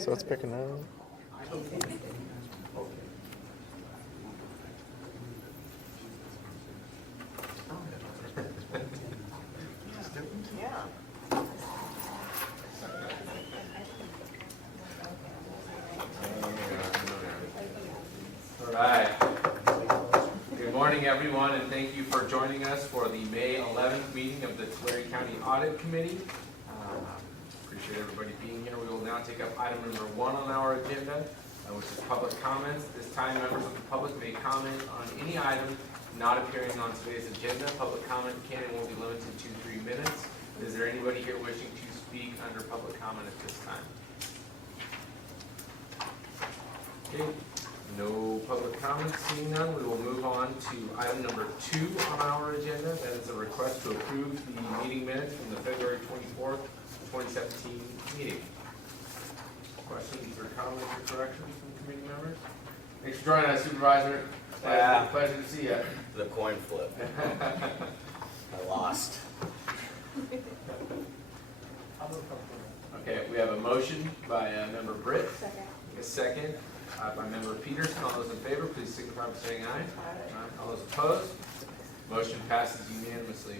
So it's picking up. Yeah. All right. Good morning, everyone, and thank you for joining us for the May 11th meeting of the Tulare County Audit Committee. Appreciate everybody being here. We will now take up item number 1 on our agenda, which is public comments. This time, members of the public may comment on any item not appearing on today's agenda. Public comment can and will be limited to 3 minutes. Is there anybody here wishing to speak under public comment at this time? Okay. No public comments, seeing none, we will move on to item number 2 on our agenda. That is a request to approve the meeting minutes from the February 24th, 2017 meeting. Questions or comments or corrections from committee members? Thanks for joining us, Supervisor. Pleasure to see you. The coin flip. I lost. Okay, we have a motion by member Britt. Second. A second by member Peterson. All those in favor, please signify by saying aye. Aye. All those opposed? Motion passes unanimously.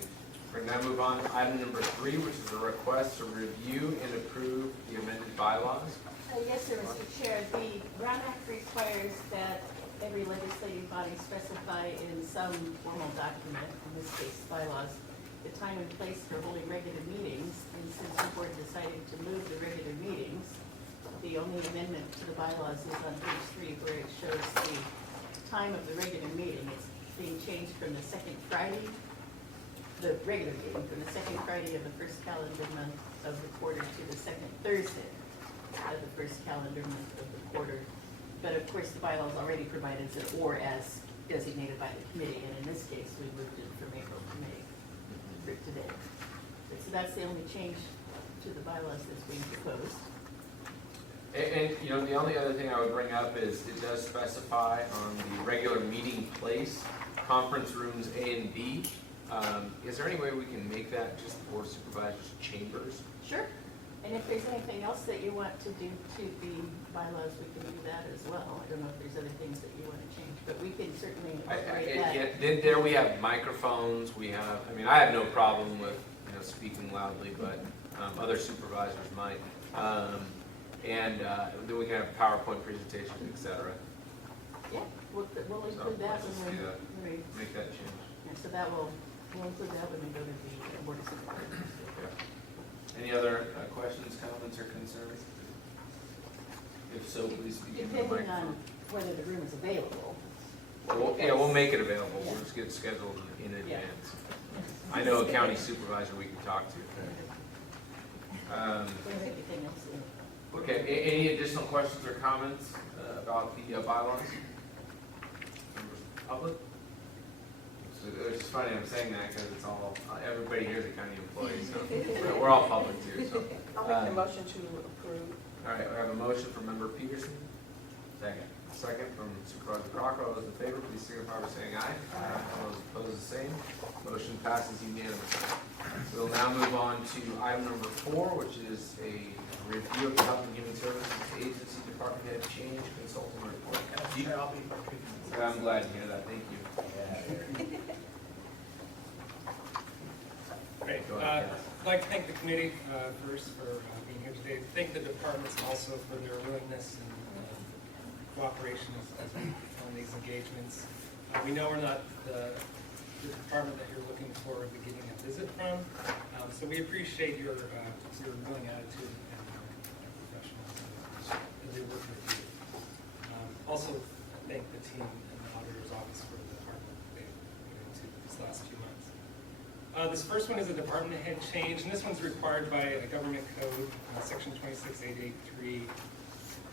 We're going to move on to item number 3, which is a request to review and approve the amended bylaws. Yes, sir, Mr. Chair. The Brown Act requires that every legislative body specify in some formal document, in this case bylaws, the time and place for holding regular meetings. And since the board decided to move the regular meetings, the only amendment to the bylaws is on page 3, where it shows the time of the regular meeting. It's being changed from the second Friday, the regular meeting, from the second Friday of the first calendar month of the quarter to the second Thursday of the first calendar month of the quarter. But of course, the bylaws already provided an or as designated by the committee, and in this case, we moved it from April to May for today. So that's the only change to the bylaws that's being proposed. And you know, the only other thing I would bring up is it does specify on the regular meeting place, conference rooms A and B. Is there any way we can make that just the board of supervisors chambers? Sure. And if there's anything else that you want to do to the bylaws, we can do that as well. I don't know if there's other things that you want to change, but we can certainly operate that. There we have microphones. We have. I mean, I have no problem with speaking loudly, but other supervisors might. And then we can have PowerPoint presentations, etc. Yeah, we'll include that when we make that change. Yeah, so we'll include that when we go to the board of supervisors. Okay. Any other questions, comments, or concerns? If so, please begin the Depending microphone. on whether the room is available. We'll make it available. Yeah. We'll just get it scheduled in Yeah. advance. I know a county supervisor we can talk to. Anything else? Okay, any additional questions or comments about the bylaws? Members of the public? So it's just funny I'm saying that because it's all, everybody here is a county employee, so we're all public too. So. I'll make the motion to approve. All right, we have a motion from member Peterson. Second. Second from Supervisor Crocker. All those in favor, please signify by saying aye. Aye. All those opposed, the same. Motion passes unanimously. We'll now move on to item number 4, which is a review of the Health and Human Services Agency Department Head Change Consulting Report. I'm glad to hear that. Thank you. Great. Go ahead. I'd like to thank the committee first for being here today. Thank the departments also for their willingness and cooperation as we on these engagements. We know we're not the department that you're looking for getting a visit from, so we appreciate your willing attitude and professionalism as we work with you. Also, thank the team in the auditor's office for the hard work they've put into these last few months. This first one is a department head change, and this one's required by a government code, section 26883.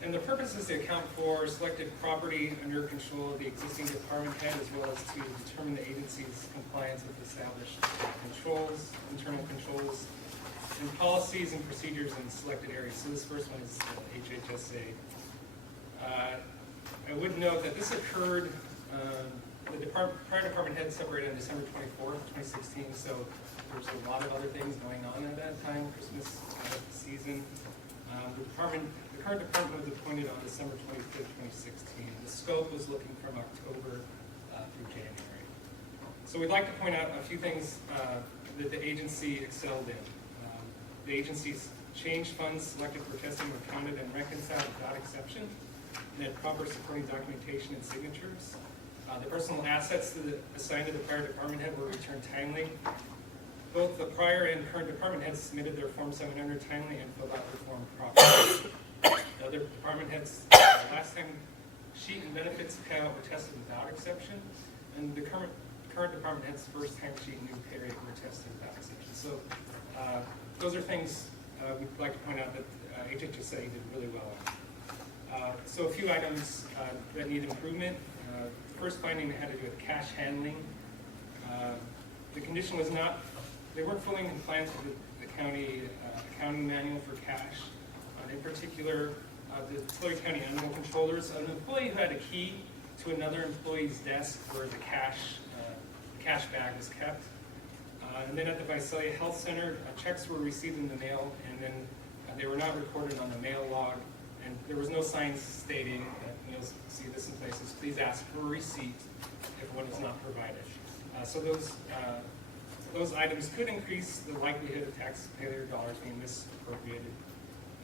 And the purpose is to account for selected property under control of the existing department head, as well as to determine the agency's compliance with established controls, internal controls, and policies and procedures in selected areas. So this first one is HHSA. I would note that this occurred, the prior department head separated on December 24th, 2016, so there's a lot of other things going on at that time, Christmas season. The current department was appointed on December 25th, 2016. The scope was looking from October through January. So we'd like to point out a few things that the agency excelled in. The agency's changed funds selected for testing were counted and reconciled without exception, and had proper supporting documentation and signatures. The personal assets assigned to the prior department head were returned timely. Both the prior and current department heads submitted their Form 700 timely and filled out their form properly. The other department heads, last time sheet and benefits payout were tested without exception, and the current department head's first time sheet and new pay rate were tested without exception. So those are things we'd like to point out that HHSA did really well on. So a few items that need improvement. The first finding had to do with cash handling. The condition was not, they weren't fully in compliance with the county accounting manual for cash. In particular, the Tulare County Animal Controllers, an employee who had a key to another employee's desk where the cash bag was kept. And then at the Visalia Health Center, checks were received in the mail, and then they were not recorded on the mail log, and there was no sign stating that, you'll see this in places, please ask for a receipt if one is not provided. So those items could increase the likelihood of taxpayer dollars being misappropriated.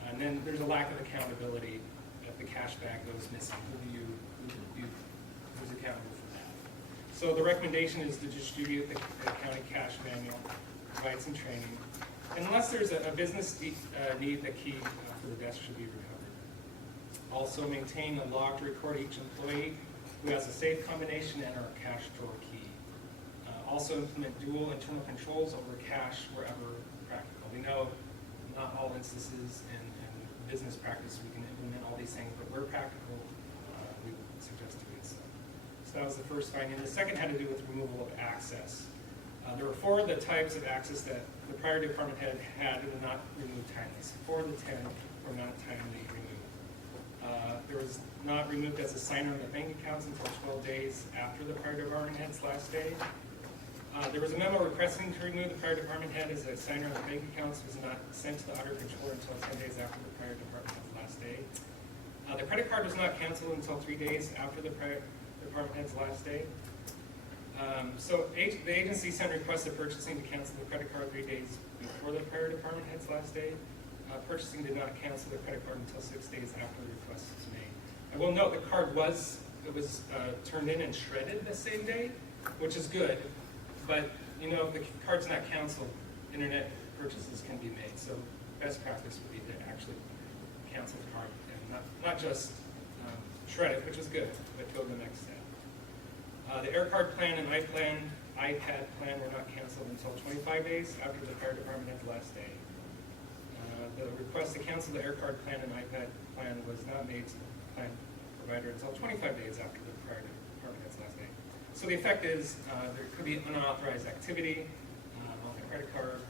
And then there's a lack of accountability if the cash bag goes missing. Who's accountable for that? So the recommendation is to distribute the county cash manual, provide some training. And unless there's a business need, the key for the desk should be recovered. Also maintain a log to record each employee who has a safe combination and our cash drawer key. Also implement dual internal controls over cash wherever practical. We know not all instances in business practice we can implement all these things, but where practical, we would suggest doing so. So that was the first finding. The second had to do with removal of access. There were 4 of the types of access that the prior department head had and were not removed timely. So 4 of the 10 were not timely removed. There was not removed as a signer on the bank accounts until 12 days after the prior department head's last day. There was a memo requesting to remove the prior department head as a signer on the bank accounts was not sent to the auditor controller until 10 days after the prior department head's last day. The credit card was not canceled until 3 days after the prior department head's last day. So the agency sent requests of purchasing to cancel the credit card 3 days before the prior department head's last day. Purchasing did not cancel the credit card until 6 days after the request was made. I will note the card was turned in and shredded the same day, which is good. But, you know, if the card's not canceled, internet purchases can be made. So best practice would be to actually cancel the card and not just shred it, which is good, but go the next step. The Air Card plan and iPad plan were not canceled until 25 days after the fire department had the last day. The request to cancel the Air Card plan and iPad plan was not made to the plan provider until 25 days after the prior department head's last day. So the effect is there could be unauthorized activity on the credit card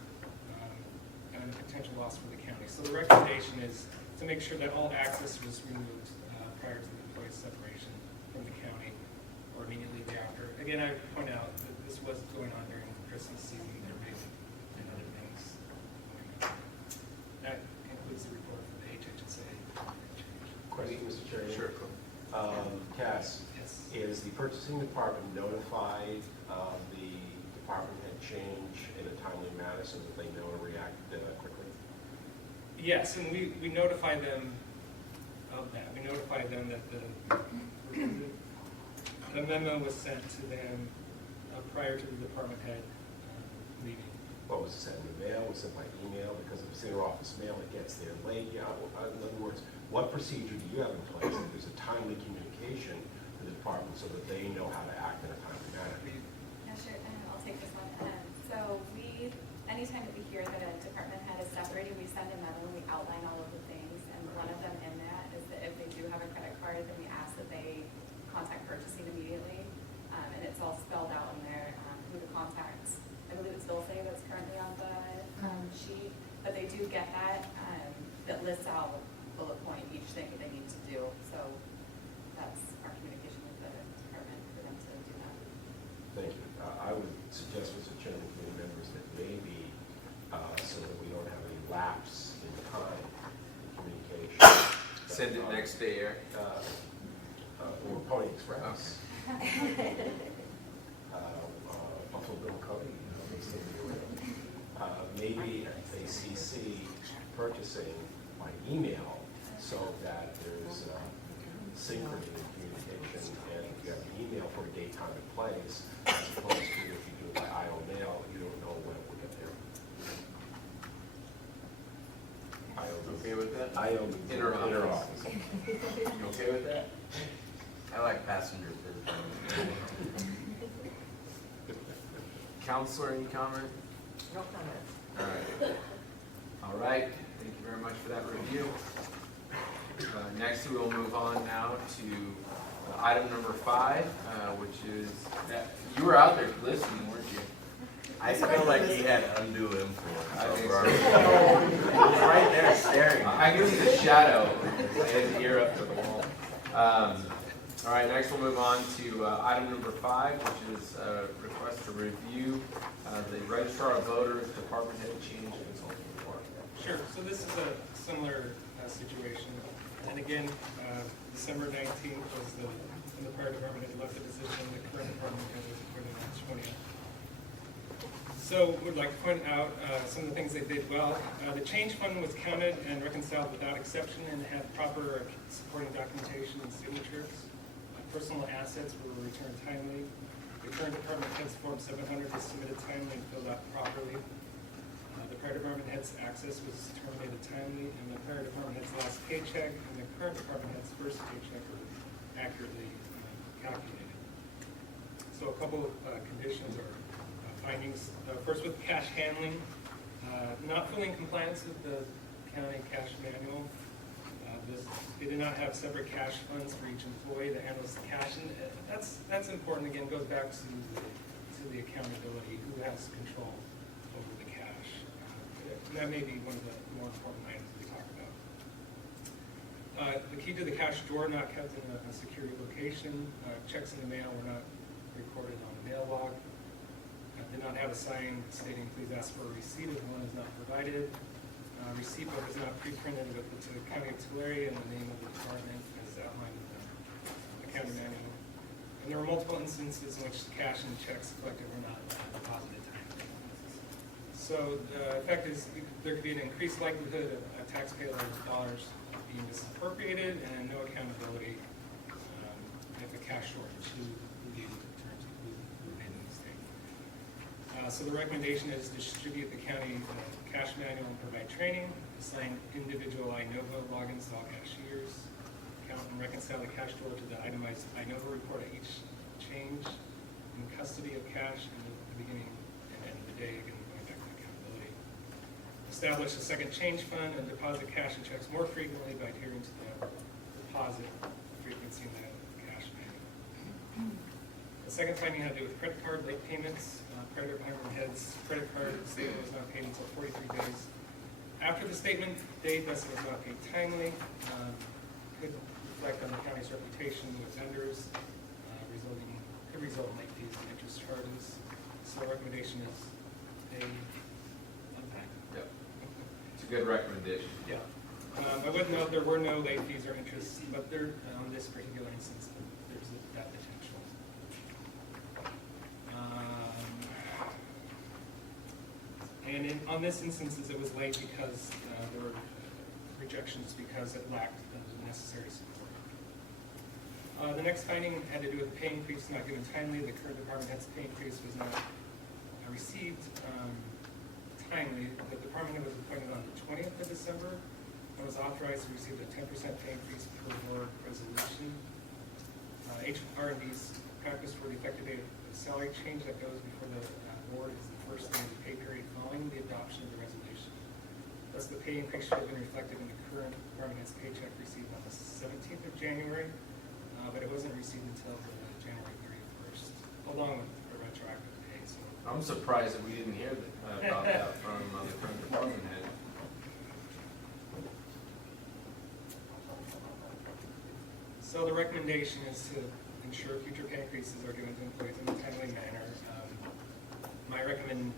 and a potential loss for the county. So the recommendation is to make sure that all access was removed prior to the employee's separation from the county or immediately thereafter. Again, I point out that this was going on during Christmas season, there may have been other things going on. That concludes the report for the HHSA. Question, Mr. Chairman? Sure. Cass, Yes. is the purchasing department notified of the department head change in a timely manner so that they know to react quickly? Yes, and we notify them of that. We notify them that the memo was sent to them prior to the department head meeting. What was it sent in the mail? Was it by email? Because if it's interoffice mail, it gets there late. Yeah. In other words, what procedure do you have in place if there's a timely communication to the department so that they know how to act in a timely manner? Yeah, sure, and I'll take this one. So anytime that we hear that a department head is separated, we send a memo and we outline all of the things. And one of them in that is that if they do have a credit card, then we ask that they contact purchasing immediately. And it's all spelled out in there, who to contact. I believe it's Dulce that's currently on the sheet, but they do get that, that lists out bullet point each thing that they need to do. So that's our communication with the department for them to do that. Thank you. I would suggest, Mr. Chairman, committee members, that maybe so that we don't have any lapse in time in Send it next day, Eric. Or Pony Express. Buffalo Bill Cody, they send you maybe a CC purchasing by email so that there's synchrony in communication, and if you have an email for a date, time, and place, as opposed to if you do it by IO mail, you don't know when it will get there. Okay with that? IO Inter-office. office. You okay with that? I like passenger business. Counselor, any comment? No comments. All right. All right, thank you very much for that review. Next, we will move on now to item number 5, which is, you were out there listening, weren't you? I feel like he had undue influence I think over our. so. He was right there staring. I can see the shadow, his ear up to the wall. All right, next we'll move on to item number 5, which is a request to review the registrar of voters department head change in consulting report. Sure, so this is a similar situation. And again, December 19th was when the prior department had left the position, the current department head was appointed on the 20th. So we'd like to point out some of the things they did well. The change fund was counted and reconciled without exception and had proper supporting documentation and signatures. Personal assets were returned timely. The current department head's Form 700 was submitted timely and filled out properly. The prior department head's access was terminated timely, and the prior department head's last paycheck and the current department head's first paycheck were accurately calculated. So a couple of conditions or findings. First, with cash handling, not fully in compliance with the county cash manual. They did not have separate cash funds for each employee that handles the cash, and that's important. Again, goes back to the accountability, who has control over the cash. That may be one of the more important items we talk about. The key to the cash drawer not kept in a secure location. Checks in the mail were not recorded on a mail log. Did not have a sign stating please ask for a receipt if one is not provided. Receipt book is not pre-printed with the county of Tulare and the name of the department as outlined in the county manual. And there were multiple instances in which cash and checks collected were not deposited timely. So the effect is there could be an increased likelihood of taxpayer dollars being misappropriated and no accountability if a cash shortage who did in terms of who made the mistake. So the recommendation is distribute the county cash manual and provide training, assign individual INOVA logins to all cashiers, count and reconcile the cash drawer to the itemized INOVA report at each change, in custody of cash in the beginning and end of the day, again, going back to accountability. Establish a second change fund and deposit cash and checks more frequently by adhering to the deposit frequency in the cash manual. The second finding had to do with credit card late payments. Credit department head's credit card statement was not paid until 43 days after the statement date. Thus, it was not paid timely. Could reflect on the county's reputation with vendors, could result in late fees and interest charges. So, our recommendation is pay on time. Yep. It's a good recommendation. Yeah. I would note there were no late fees or interest, but there, on this particular instance, there's that potential. And on this instance, it was late because there were rejections because it lacked the necessary support. The next finding had to do with the pay increase not given timely. The current department head's pay increase was not received timely. The department head was appointed on the 20th of December and was authorized to receive a 10% pay increase per board resolution. HR&D's practice for the effective date of salary change that goes before the board is the first day of the pay period following the adoption of the resolution. Thus, the pay increase should have been reflected in the current department head's paycheck received on the 17th of January, but it wasn't received until January 31st, along with the retroactive pay. So I'm surprised that we didn't hear about that from the current department head. So the recommendation is to ensure future pay increases are given to employees in a timely manner. I recommend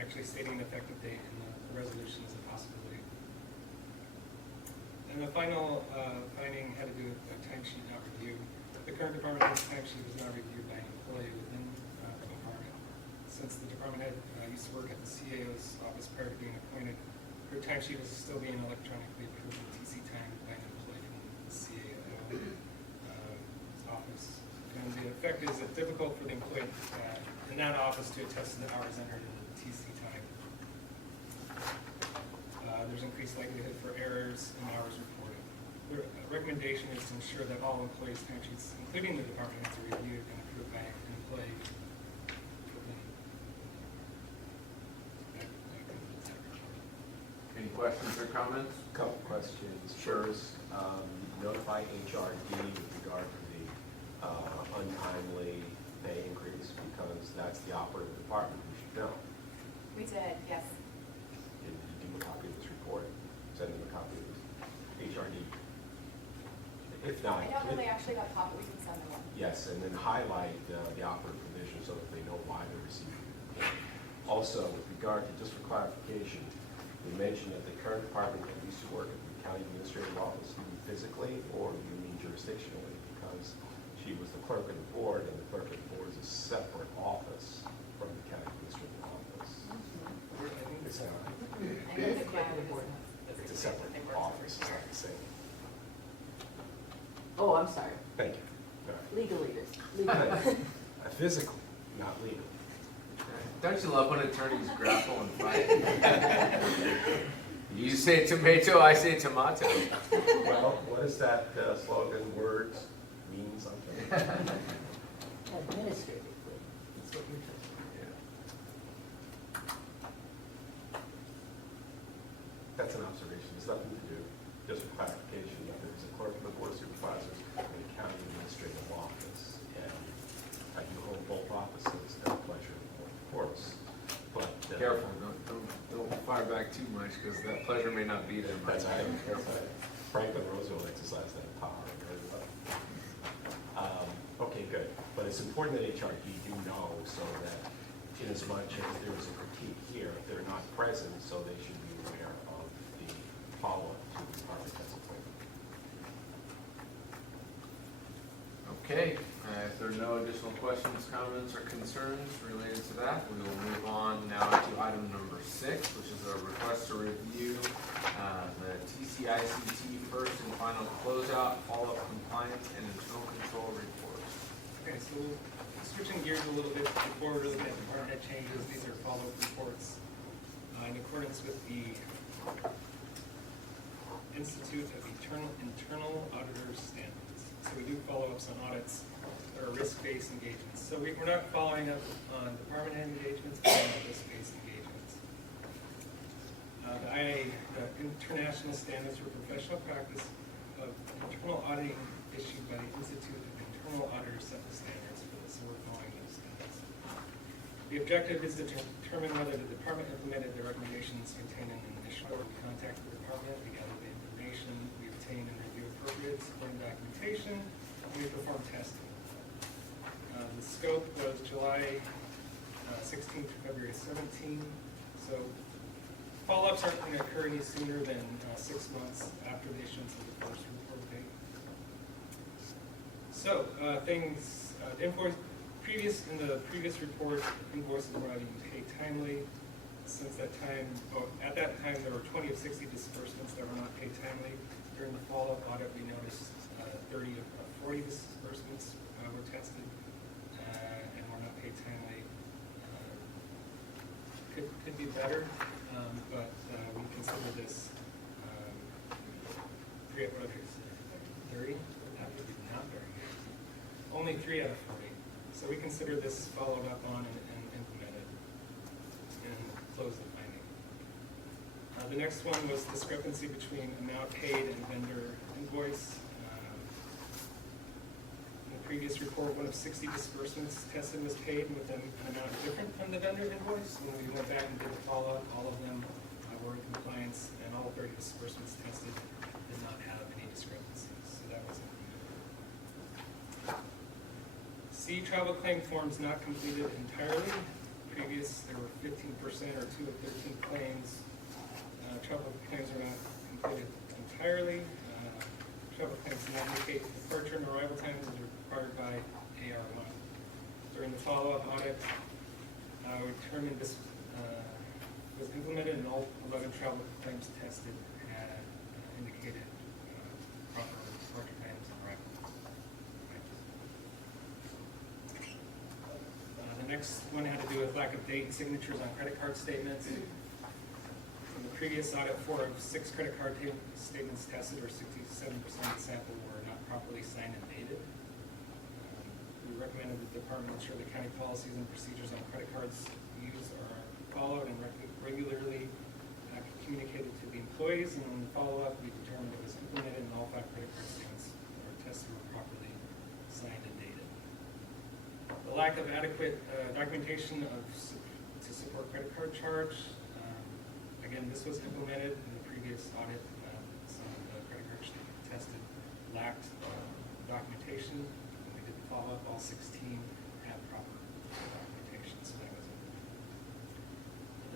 actually stating an effective date in the resolution as a possibility. And the final finding had to do with a timesheet not reviewed. The current department head's timesheet was not reviewed by an employee within the department. Since the department head used to work at the CAO's office prior to being appointed, her timesheet was still being electronically approved in TC time by an employee from the CAO office. And the effect is it's difficult for the employee in that office to attest to the hours entered in the TC time. There's increased likelihood for errors in hours reported. The recommendation is to ensure that all employees' timesheets, including the department heads, are reviewed and approved by an employee. Any questions or comments? Couple questions. First, notify HRD with regard to the untimely pay increase, because that's the operative department, we should know. We did, yes. And you give them a copy of this report, send them a copy of this HRD. If not. I don't know they actually got a copy, we can send them one. Yes, and then highlight the operative provision so that they know why they're receiving the report. Also, with regard to, just for clarification, we mentioned that the current department head used to work at the county administrative office. Do you mean physically, or do you mean jurisdictionally? Because she was the clerk of the board, and the clerk of the board is a separate office from the county administrative office. It's not. It's a separate office, it's not the same. Oh, I'm sorry. Thank you. All right. Legal leaders. Legal. Physically, not legal. Don't you love when attorneys grapple and fight? You say tomato, I say tomato. Well, what is that slogan, words mean something? Administratively, that's what you're talking That's an observation, it's nothing to do, just for clarification, that there's a clerk of the board of supervisors in the county administrative office, and I do hold both offices at the pleasure of the board, of course, but. Careful, don't fire back too much, because that pleasure may not be there. That's Franklin Roosevelt exercised that power. Okay, good, but it's important that HRD do know, so that in as much as there is a critique here, if they're not present, so they should be aware of the follow-up to the department head's appointment. Okay, if there are no additional questions, comments, or concerns related to that, we will move on now to item number 6, which is a request to review the TCICT first and final closeout, follow-up compliance, and internal control reports. Okay, so switching gears a little bit before we really get department head changes, these are follow-up reports in accordance with the Institute of Internal Auditors Standards. So we do follow-ups on audits that are risk-based engagements. So we're not following up on department head engagements, but on risk-based engagements. The International Standards for Professional Practice of Internal Auditing issued by the Institute of Internal Auditors set the standards for this, so we're following those standards. The objective is to determine whether the department implemented the recommendations contained in the initial report. We contact the department, we gather the information, we obtain and review appropriate supporting documentation, and we perform testing. The scope was July 16th to February 17th, so follow-ups aren't going to occur any sooner than 6 months after the issuance of the first report date. So, in the previous report, invoices were not even paid timely. Since that time, at that time, there were 20 of 60 disbursements that were not paid timely. During the follow-up audit, we noticed 30 of 40 disbursements were tested and were not paid timely. Could be better, but we consider this 3 out of 30. That would be not very good. Only 3 out of 40. So we consider this followed up on and implemented and close the finding. The next one was discrepancy between amount paid and vendor invoice. In the previous report, 1 of 60 disbursements tested was paid with an amount different from the vendor invoice. When we went back and did the follow-up, all of them were in compliance, and all 30 disbursements tested did not have any discrepancies. So that was implemented. C, travel claim forms not completed entirely. Previous, there were 15% or 2 of 13 claims. Travel claims were not completed entirely. travel claims do not indicate departure and arrival times as required by AR1. During the follow-up audit, we determined this was implemented and all 11 travel claims tested had indicated proper departure times and arrival times. The next one had to do with lack of date and signatures on credit card statements. In the previous audit, 4 of 6 credit card statements tested, or 67% of the sample, were not properly signed and dated. We recommended the department ensure the county policies and procedures on credit cards used are followed and regularly communicated to the employees. And in the follow-up, we determined it was implemented and all 5 credit card statements that were tested were properly signed and dated. The lack of adequate documentation to support credit card charge. Again, this was implemented in the previous audit. Some of the credit cards tested lacked documentation. When we did the follow-up, all 16 had proper documentation, so that was it.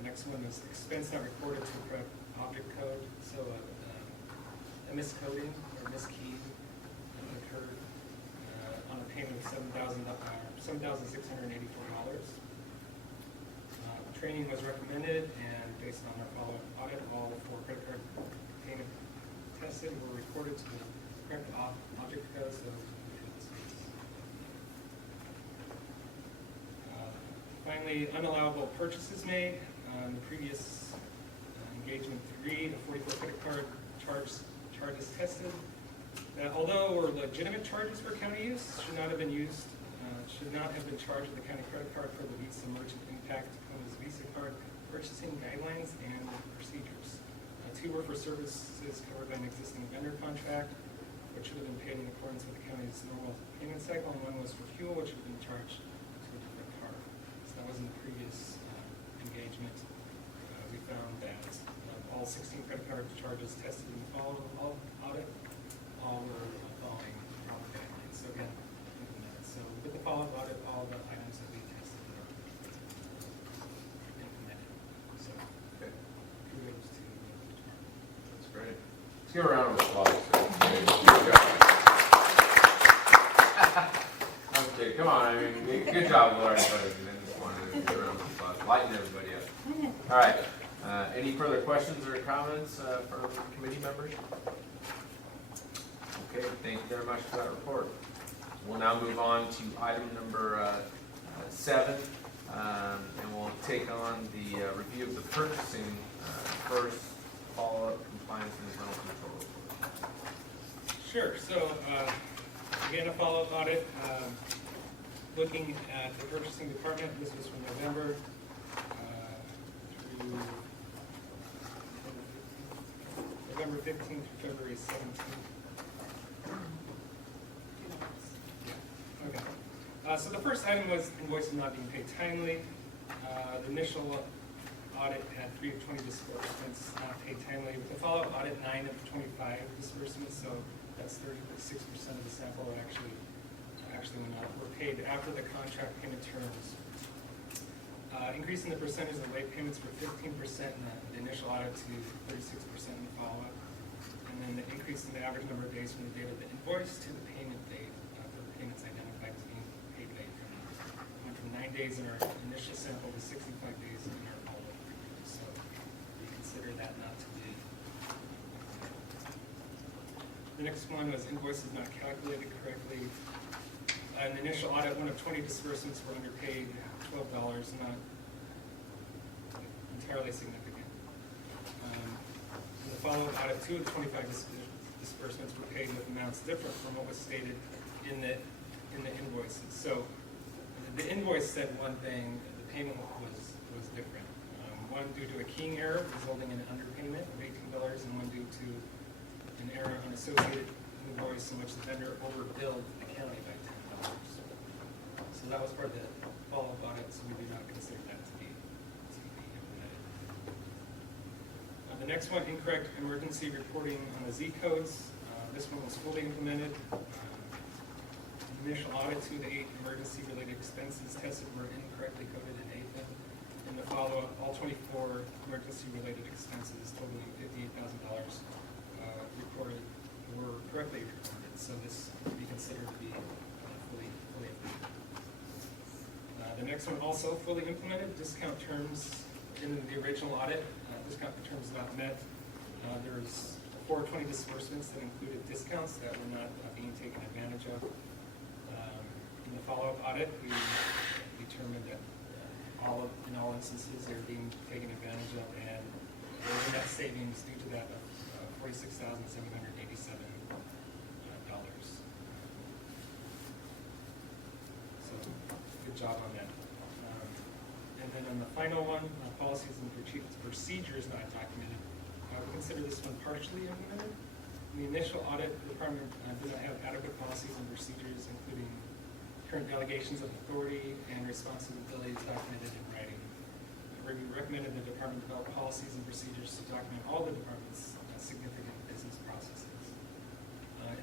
The next one was expense not recorded to the correct object code. So a miscoding or miskey occurred on a payment of $7,684. Training was recommended, and based on our follow-up audit, all 4 credit card payment tested were recorded to the correct object code. So finally, unallowable purchases made. In the previous engagement 3, the 44 credit card charges tested that, although were legitimate charges for county use, should not have been charged with the county credit card for the Visa merchant impact on his Visa card purchasing guidelines and procedures. 2 were for services covered by an existing vendor contract, which should have been paid in accordance with the county's normal payment cycle, and 1 was for fuel, which should have been charged to a different card. So that was in the previous engagement. We found that all 16 credit card charges tested in the follow-up audit all were following proper guidelines. So again, implemented. So with the follow-up audit, all the items that we tested are implemented. So kudos to the department. That's great. Let's give a round of applause. Okay, come on. I mean, good job, Laura. I just wanted to give a round of applause. Lighten everybody up. All right. Any further questions or comments from committee members? Okay, thank you very much for that report. We'll now move on to item number 7, and we'll take on the review of the purchasing first, follow-up compliance and internal control report. Sure. So again, a follow-up audit. Looking at the purchasing department, this was from November through November 15th to February 17th. Okay. So the first item was invoices not being paid timely. The initial audit had 3 of 20 disbursements not paid timely. With the follow-up audit, 9 of 25 disbursements, so that's 36% of the sample that actually went out, were paid after the contract payment terms. Increasing the percentage of late payments from 15% in the initial audit to 36% in the follow-up. And then the increase in the average number of days from the date of the invoice to the payment date for the payments identified as being paid late. Went from 9 days in our initial sample to 65 days in our follow-up. So we consider that not to be. The next one was invoices not calculated correctly. In the initial audit, 1 of 20 disbursements were underpaid $12, not entirely significant. In the follow-up audit, 2 of 25 disbursements were paid with amounts different from what was stated in the invoices. So the invoice said one thing, the payment was different. One due to a keying error resulting in an underpayment of $18, and one due to an error on associated invoice in which the vendor overbilled the county by $10. So that was part of the follow-up audit, so we do not consider that to be implemented. The next one, incorrect emergency reporting on the Z codes. This one was fully implemented. Initial audit, 2 of the 8 emergency-related expenses tested were incorrectly coded in AFIN. In the follow-up, all 24 emergency-related expenses totaling $58,000 reported were directly performed it, so this would be considered to be fully implemented. The next one, also fully implemented, discount terms in the original audit, discount terms not met. There's 420 disbursements that included discounts that were not being taken advantage of. In the follow-up audit, we determined that in all instances, they're being taken advantage of, and there was a net savings due to that of $46,787. So, good job on that. And then on the final one, policies and procedures not documented, we consider this one partially implemented. In the initial audit, the department did not have adequate policies and procedures, including current delegations of authority and responsibilities documented in writing. We recommended the department develop policies and procedures to document all the department's significant business processes.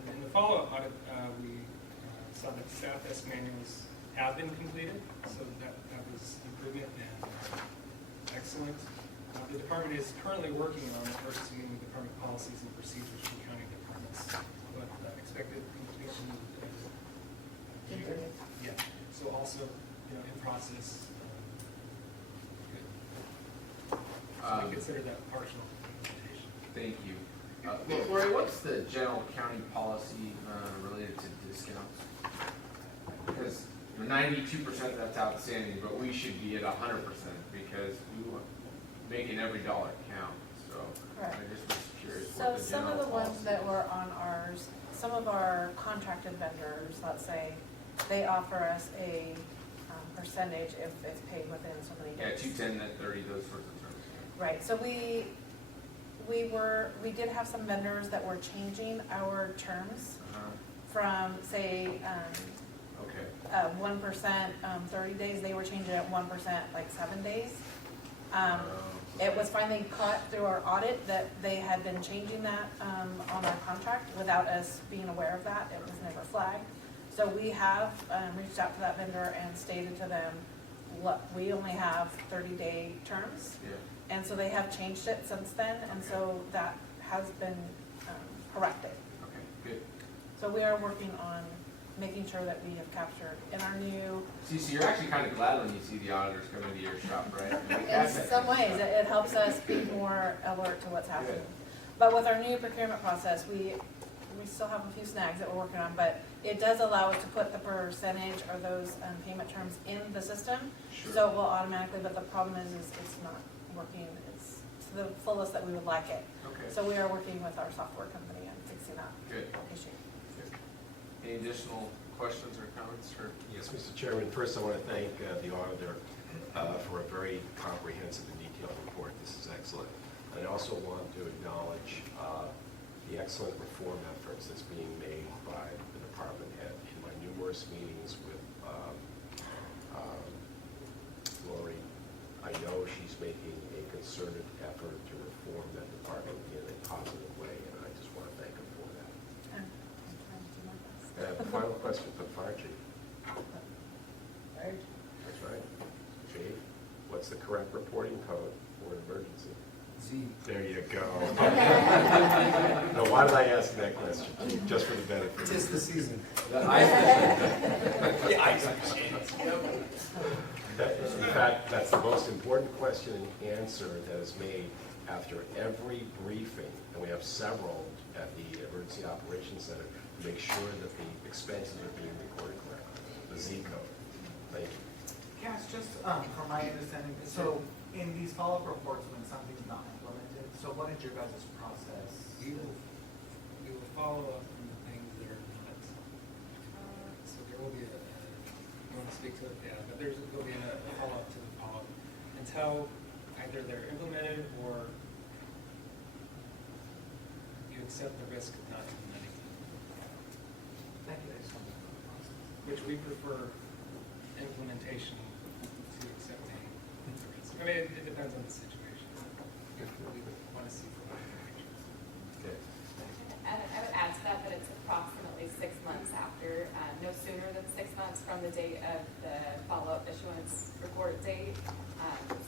In the follow-up audit, we saw that staff desk manuals have been completed, so that was improvement and excellent. The department is currently working on purchasing department policies and procedures for county departments, but expected completion yeah. So also, in process. Good. So we consider that partial implementation. Thank you. Lori, what's the general county policy related to discounts? Because 92% that's outstanding, but we should be at 100% because we want making every dollar count. So Correct. I just was curious. So what the some of general the ones policy that is. were on ours, some of our contracted vendors, let's say, they offer us a percentage if it's paid within so many Yeah, days. 210, net 30, those sorts of terms. Right, so we did have some vendors that were changing our terms from, say, Okay. 1%, 30 days, they were changing it 1%, like 7 days. It was finally caught through our audit that they had been changing that on our contract without us being aware of that. It was never flagged. So we have reached out to that vendor and stated to them, look, we only have 30-day terms. Yeah. And so they have changed it since then, and so that has been corrected. Okay, good. So we are working on making sure that we have captured in our new, See, so you're actually kind of glad when you see the auditors come into your shop, right? I mean, we in catch that some kind of ways, stuff. it helps us be more alert to what's happening. Good. But with our new procurement process, we still have a few snags that we're working on, but it does allow us to put the percentage or those payment terms in the system. Sure. So it will automatically, but the problem is it's not working, it's to the fullest that we would like it. Okay. So we are working with our software company and fixing that Good. issue. Good. Any additional questions or comments for? Yes, Mr. Chairman, first I want to thank the auditor for a very comprehensive and detailed report. This is excellent. And I also want to acknowledge the excellent reform efforts that's being made by the department head. In my numerous meetings with Lori, I know she's making a concerted effort to reform that department in a positive way, and I just want to thank her for that. And I'm trying to do my best. And final question for the fire chief. Right. That's right. Chief, what's the correct reporting code for an emergency? Z. There you go. Now, why did I ask that question, Chief? Just for the benefit. Tis the season. In fact, that's the most important question and answer that is made after every briefing, and we have several at the Emergency Operations Center, to make sure that the expenses are being recorded correctly. The Z code. Thank you. Yes, just from my understanding, so in these follow-up reports, when something's not implemented, so what is your guys' process? We will follow up on the things that are not. So there will be you want to speak to it, yeah, but there'll be a follow-up to the follow-up until either they're implemented or you accept the risk of not implementing them. Thank you, I just wanted to know the process. Which we prefer implementation to accepting the risk. I mean, it depends on the situation. We want to see from operations. Okay. And I would add to that it's approximately 6 months after, no sooner than 6 months from the date of the follow-up issuance report date.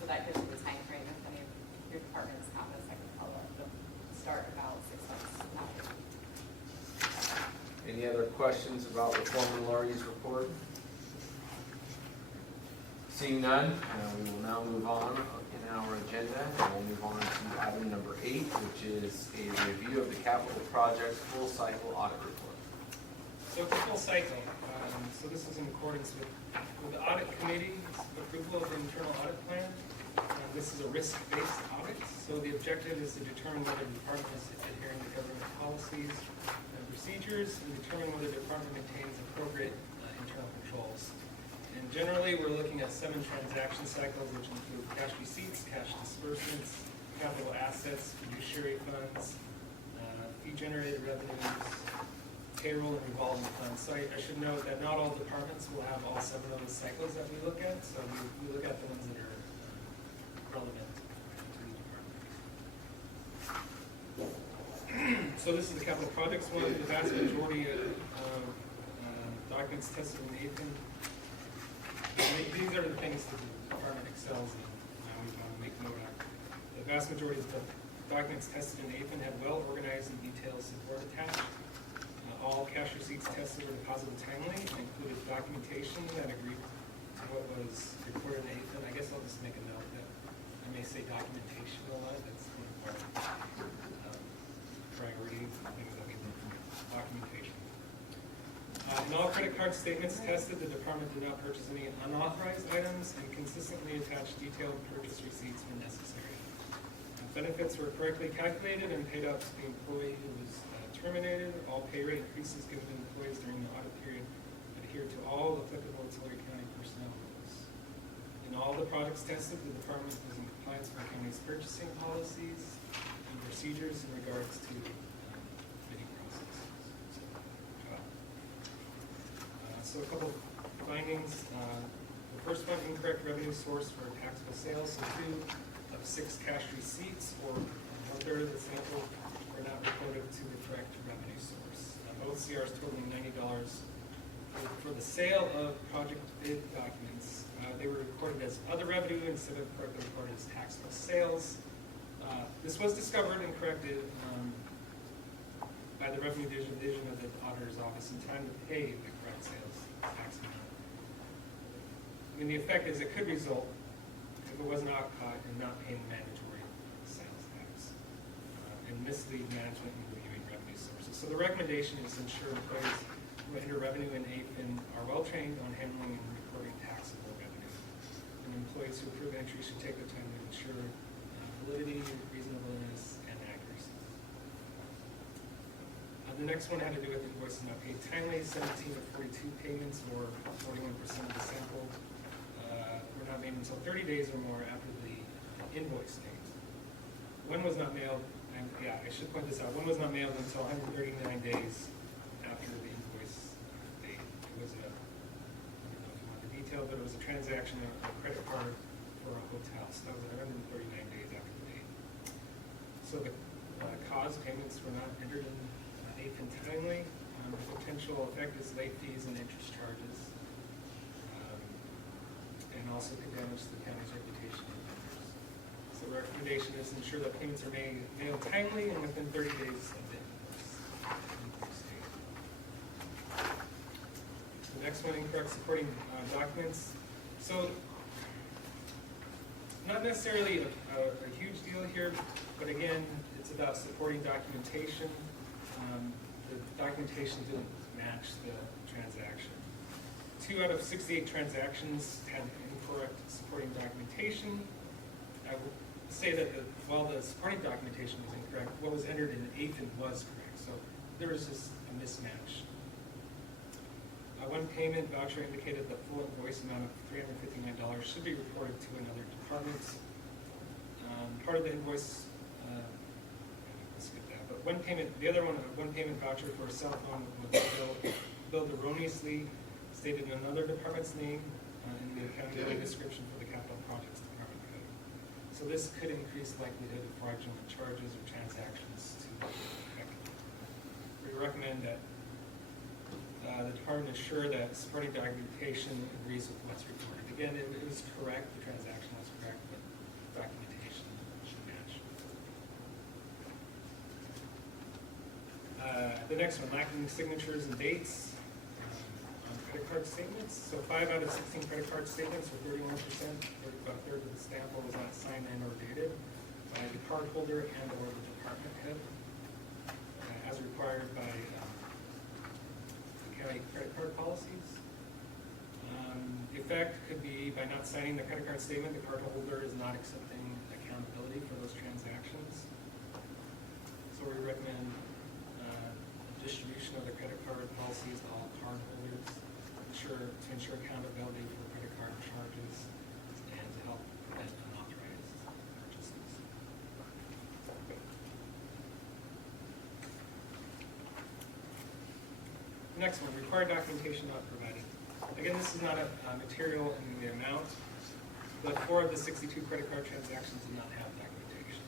So that gives you the time frame if any of your departments have a second follow-up. They'll start about 6 months after. Any other questions about the Foreman Laurie's report? Seeing none, we will now move on in our agenda, and we'll move on to item number 8, which is a review of the capital projects full cycle audit report. So it's a full cycle. So this is in accordance with the audit committee's approval of the internal audit plan. This is a risk-based audit, so the objective is to determine whether the department is adhering to government policies and procedures, and determine whether the department maintains appropriate internal controls. And generally, we're looking at 7 transaction cycles, which include cash receipts, cash disbursements, capital assets, fiduciary funds, fee-generated revenues, payroll and revolving funds. So I should note that not all departments will have all 7 of those cycles that we look at, so we look at the ones that are relevant to the department. So this is the capital projects one. The vast majority of documents tested in AFIN. These are the things that the department excels in. We want to make note of. The vast majority of the documents tested in AFIN had well-organized and detailed support attached. All cash receipts tested were deposited timely and included documentation that agreed to what was reported in AFIN. I guess I'll just make a note that I may say documentation a lot. That's one of our priorities, things that we look for. Documentation. In all credit card statements tested, the department did not purchase any unauthorized items and consistently attached detailed purchase receipts when necessary. Benefits were correctly calculated and paid out to the employee who was terminated. All pay rate increases given to employees during the audit period adhered to all applicable Tulare County personnel rules. In all the products tested, the department was in compliance with the county's purchasing policies and procedures in regards to bidding process. So a couple findings. The first one, incorrect revenue source for taxable sales. So 2 of 6 cash receipts, or 1/3 of the sample, were not reported to the correct revenue source. Both CRs totaling $90 for the sale of project bid documents. They were recorded as other revenue instead of correctly recorded as taxable sales. This was discovered and corrected by the revenue division of the auditor's office in time to pay the correct sales tax amount. I mean, the effect is it could result, if it was not caught, in not paying mandatory sales tax and mislead management in reviewing revenue sources. So the recommendation is to ensure employees who enter revenue in AFIN are well trained on handling and reporting taxable revenue. And employees who approve entry should take the time to ensure validity, reasonableness, and accuracy. The next one had to do with invoices not paid timely. 17 of 42 payments, or 41% of the sample, were not made until 30 days or more after the invoice date. One was not mailed, and yeah, I should point this out. One was not mailed until 139 days after the invoice date. It was a, I don't know if you want the detail, but it was a transaction of a credit card for a hotel. So that was 139 days after the date. So the cause payments were not entered in AFIN timely. The potential effect is late fees and interest charges, and also could damage the county's reputation and vendors. So the recommendation is to ensure that payments are mailed timely and within 30 days of the invoice date. The next one, incorrect supporting documents. So not necessarily a huge deal here, but again, it's about supporting documentation. The documentation didn't match the transaction. 2 out of 68 transactions had incorrect supporting documentation. I would say that while the supporting documentation was incorrect, what was entered in AFIN was correct. So there was just a mismatch. One payment voucher indicated the full invoice amount of $359 should be reported to another department. Part of the invoice, let's skip that, but one payment voucher for a cell phone was billed erroneously, stated in another department's name in the accounting description for the capital projects department code. So this could increase likelihood of fraudulent charges or transactions to affect. We recommend that the department ensure that supporting documentation agrees with what's reported. Again, it was correct, the transaction was correct, but documentation should match. The next one, lacking signatures and dates on credit card statements. So 5 out of 16 credit card statements, or 31%, or about a third of the sample, was not signed in or dated by the card holder and or the department head, as required by the county credit card policies. The effect could be by not signing the credit card statement, the card holder is not accepting accountability for those transactions. So we recommend distribution of the credit card policies to all card holders, to ensure accountability for credit card charges and to help prevent unauthorized purchases. Next one, required documentation not provided. Again, this is not a material in the amount, but 4 of the 62 credit card transactions did not have documentation.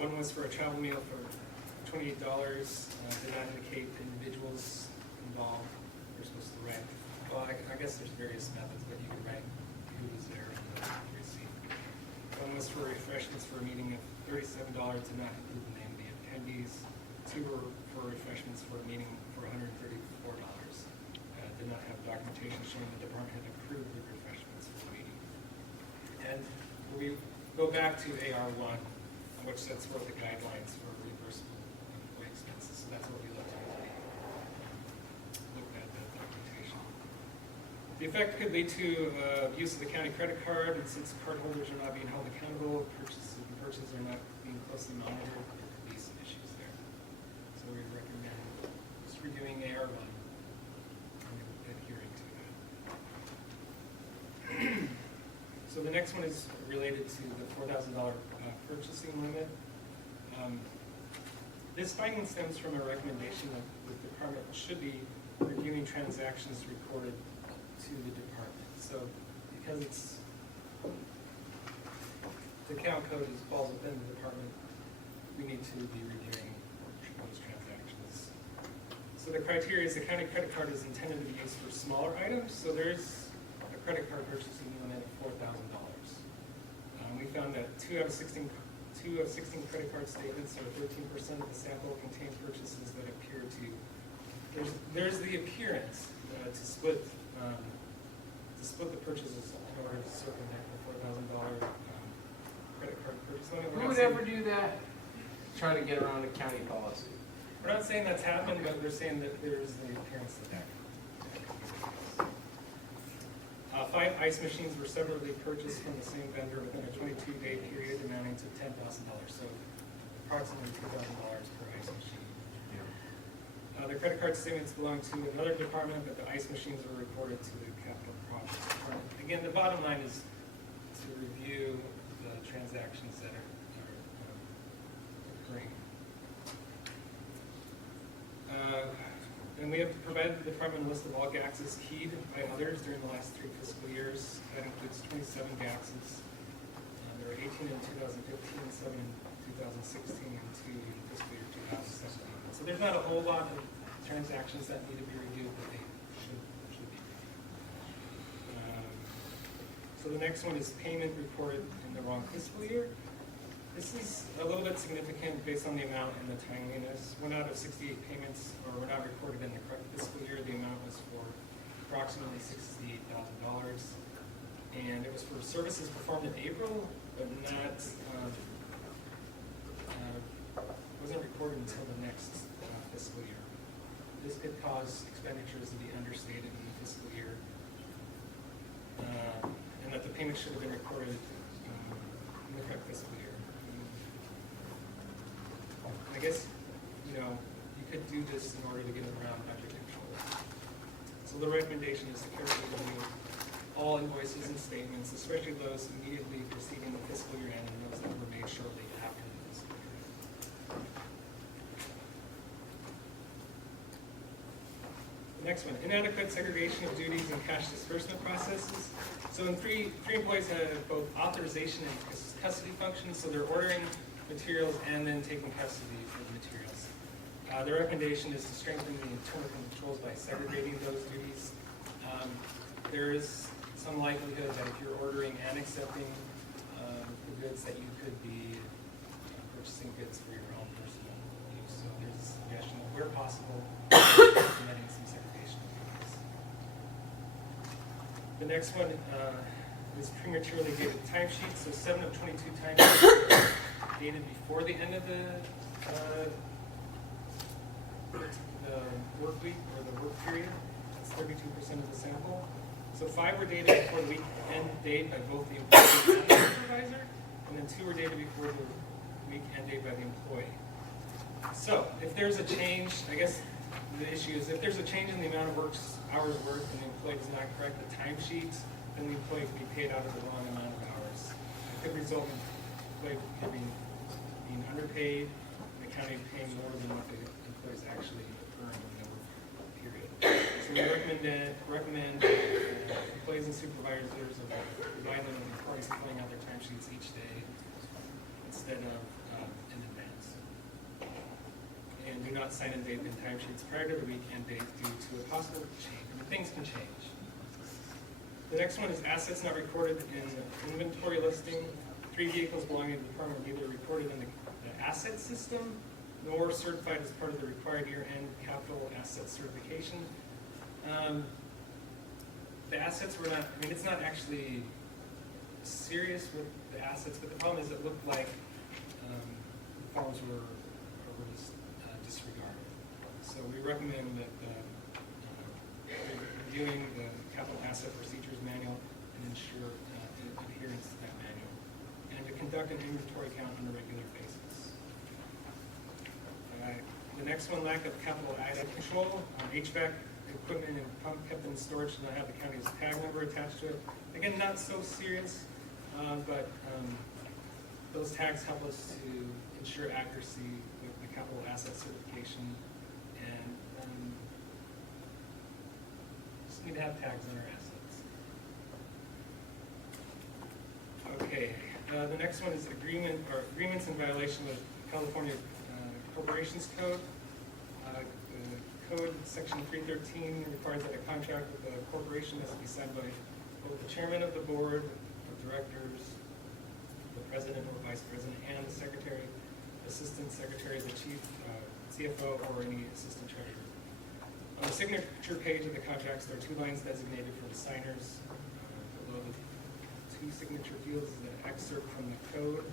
One was for a travel meal for $28, did not indicate the individuals involved. We're supposed to write, well, I guess there's various methods, but you can write who was there on the receipt. One was for refreshments for a meeting of $37, did not include the name of the attendees. 2 were for refreshments for a meeting for $134. Did not have documentation showing the department had approved the refreshments for the meeting. And we go back to AR1, which sets forth the guidelines for reimbursable employee expenses. So that's what we looked at. Looked at that documentation. The effect could lead to use of the county credit card, and since card holders are not being held accountable, purchases are not being closely monitored, there could be some issues there. So we recommend just reviewing AR1 and adhering to that. So the next one is related to the $4,000 purchasing limit. This finding stems from a recommendation that the department should be reviewing transactions reported to the department. So because it's, the account code falls within the department, we need to be reviewing those transactions. So the criteria is the county credit card is intended to be used for smaller items. So there's a credit card purchasing limit of $4,000. We found that 2 out of 16 credit card statements, or 13% of the sample, contain purchases that appear to, there's the appearance to split the purchases in order to circumvent the $4,000 credit card purchase limit. Who would ever do that? Try to get around a county policy. We're not saying that's happened, but we're saying that there's the appearance of that. 5 ice machines were separately purchased from the same vendor within a 22-day period amounting to $10,000, so approximately $2,000 per ice machine. The credit card statements belong to another department, but the ice machines were reported to the capital projects department. Again, the bottom line is to review the transactions that are occurring. And we have provided the department a list of all GAXs keyed by others during the last 3 fiscal years. That includes 27 GAXs. There were 18 in 2015, 7 in 2016, and 2 in fiscal year 2017. So there's not a whole lot of transactions that need to be reviewed, but they should be reviewed. So the next one is payment reported in the wrong fiscal year. This is a little bit significant based on the amount and the timeliness. 1 out of 68 payments were not recorded in the correct fiscal year. The amount was for approximately $68,000. And it was for services performed in April, but not, wasn't recorded until the next fiscal year. This could cause expenditures to be understated in the fiscal year. And that the payment should have been recorded in the correct fiscal year. I guess, you could do this in order to get around budget control. So the recommendation is to carefully review all invoices and statements, especially those immediately preceding the fiscal year end and those that were made shortly after the fiscal year. The next one, inadequate segregation of duties and cash disbursement processes. So in three employees have both authorization and custody functions, so they're ordering materials and then taking custody for the materials. The recommendation is to strengthen the internal controls by segregating those duties. There is some likelihood that if you're ordering and accepting the goods, that you could be purchasing goods for your own personal use. So there's a suggestion where possible, implementing some segregation. The next one is prematurely dated timesheets. So 7 of 22 timesheets are dated before the end of the work week or the work period. That's 32% of the sample. So 5 were dated before the weekend date by both the employee and the supervisor, and then 2 were dated before the weekend date by the employee. So if there's a change, I guess the issue is if there's a change in the amount of hours worked and the employee does not correct the timesheet, then the employee could be paid out of the wrong amount of hours. It could result in the employee being underpaid, and the county paying more than what the employees actually earn in the work period. So we recommend employees and supervisors provide them with employees filling out their timesheets each day instead of in advance. And do not sign and date the timesheets prior to the weekend date due to a possible change. I mean, things can change. The next one is assets not recorded in the inventory listing. 3 vehicles belonging to the department were neither recorded in the asset system nor certified as part of the required year-end capital asset certification. The assets were not, I mean, it's not actually serious with the assets, but the problem is it looked like the forms were just disregarded. So we recommend that reviewing the capital asset procedures manual and ensure adherence to that manual, and to conduct an inventory count on a regular basis. The next one, lack of capital asset control. HVAC equipment and pump kept in storage does not have the county's tag number attached to it. Again, not so serious, but those tags help us to ensure accuracy with the capital asset certification, and just need to have tags on our assets. Okay, the next one is agreements in violation of California Corporations Code. The code section 313 requires that a contract with a corporation has to be signed by both the chairman of the board of directors, the president or vice president, and the secretary, assistant secretary, the chief CFO, or any assistant treasurer. On the signature page of the contracts, there are 2 lines designated for the signers. Below the 2 signature fields is an excerpt from the code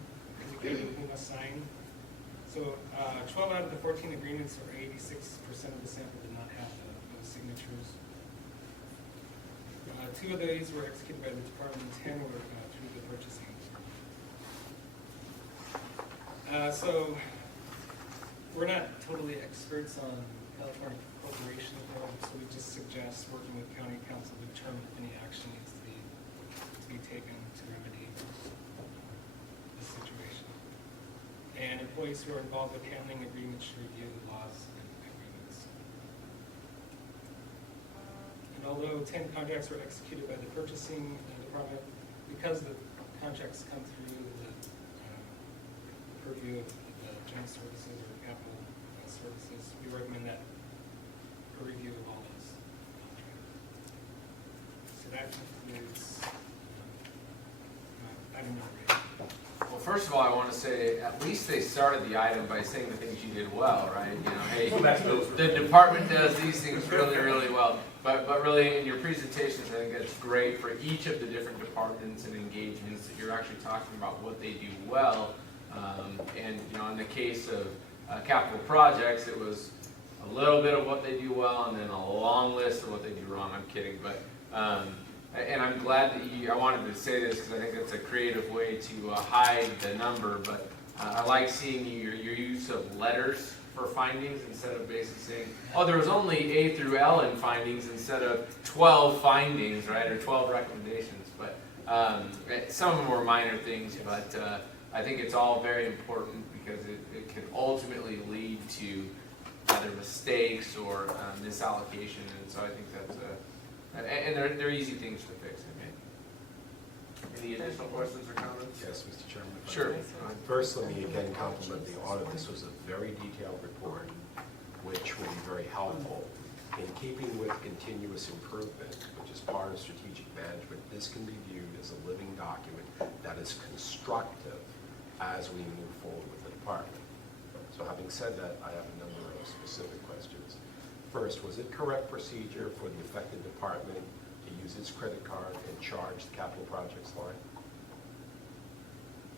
indicating who must sign. So 12 out of the 14 agreements, or 86% of the sample, did not have those signatures. 2 of these were executed by the department, 10 were through the purchasing. So we're not totally experts on California corporation code, so we just suggest working with county council to determine if any action needs to be taken to remedy the situation. And employees who are involved with handling agreements should review the laws and agreements. And although 10 contracts were executed by the purchasing department, because the contracts come through the purview of the general services or capital services, we recommend that a review of all those contracts. So that concludes item number 8. Well, first of all, I want to say at least they started the item by saying the things you did well, right? You know, hey, the department does these things really, really well. But really, in your presentations, I think that's great for each of the different departments and engagements that you're actually talking about what they do well. And you know, in the case of capital projects, it was a little bit of what they do well, and then a long list of what they do wrong. I'm kidding, but. And I'm glad that I wanted to say this because I think that's a creative way to hide the number, but I like seeing your use of letters for findings instead of basically saying, oh, there was only A through L in findings instead of 12 findings, right, or 12 recommendations. But some of them were minor things, but I think it's all very important because it can ultimately lead to either mistakes or misallocation, and so I think that's and they're easy things to fix, I mean. Any additional questions or comments? Yes, Mr. Chairman. if I Sure. may. First, let me again compliment the audit. This was a very detailed report, which will be very helpful in keeping with continuous improvement, which is part of strategic management. This can be viewed as a living document that is constructive as we move forward with the department. So having said that, I have a number of specific questions First, was it correct procedure for the affected department to use its credit card and charge the capital projects line?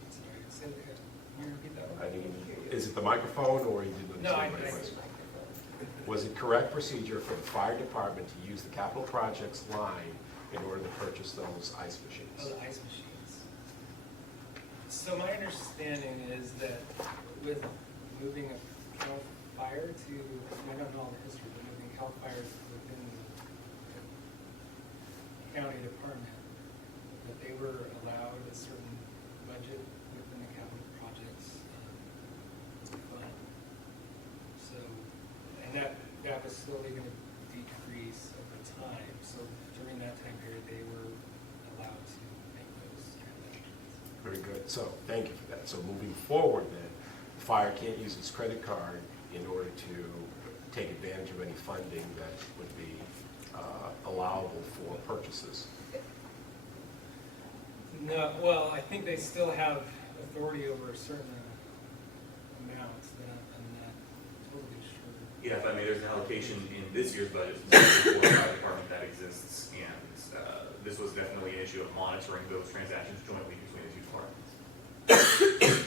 Sorry, say that again. Can you repeat that one? I mean, is it the microphone or you didn't No, understand my I- question? Was it correct procedure for the fire department to use the capital projects line in order to purchase those ice Oh, machines? the ice machines. So my understanding is that with moving a Cal Fire to, I don't know all the history, but moving Cal Fires within the county department, that they were allowed a certain budget within the capital projects fund. So, and that was slowly going to decrease over time. So during that time period, they were allowed to make those transactions. Very good. So, thank you for that. So moving forward then, the fire can't use its credit card in order to take advantage of any funding that would be allowable for purchases. No, well, I think they still have authority over a certain amounts that I'm not totally sure. Yeah, if I may, there's an allocation in this year's budget specifically for the fire department that exists, and this was definitely an issue of monitoring those transactions jointly between the two departments.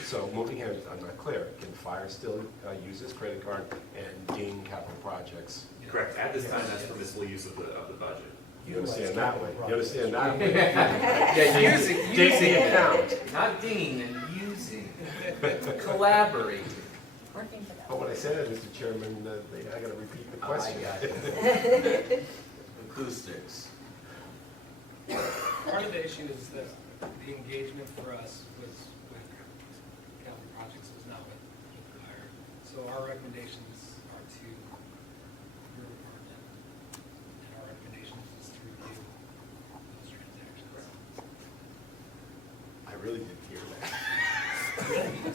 So moving ahead, I'm not clear. Can fire still use its credit card and ding capital projects? Correct, at this time, that's permissible use of the budget. You understand that way? You understand that way? Yeah, using, Ding the account. not ding, and using, collaborating. Working together. But what I said, Mr. Chairman, I gotta repeat the question. got you. Acoustics. Part of the issue is that the engagement for us was with capital projects, was not with the fire. So our recommendations are to your department, and our recommendations is to review those transactions. I really didn't hear that.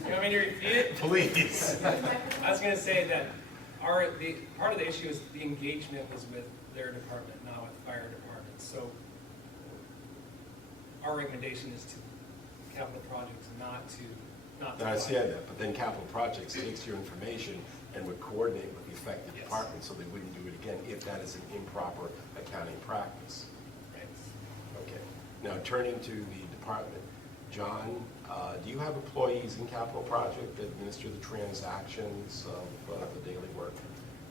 You want me to repeat it? Please. I was gonna say that part of the issue is the engagement was with their department, not with fire department. So our recommendation is to capital projects, not to I understand that, but then capital projects takes your information and would coordinate with the affected Yes. department so they wouldn't do it again if that is an improper accounting practice. Right. Okay. Now, turning to the department, John, do you have employees in capital project that administer the transactions of the daily work?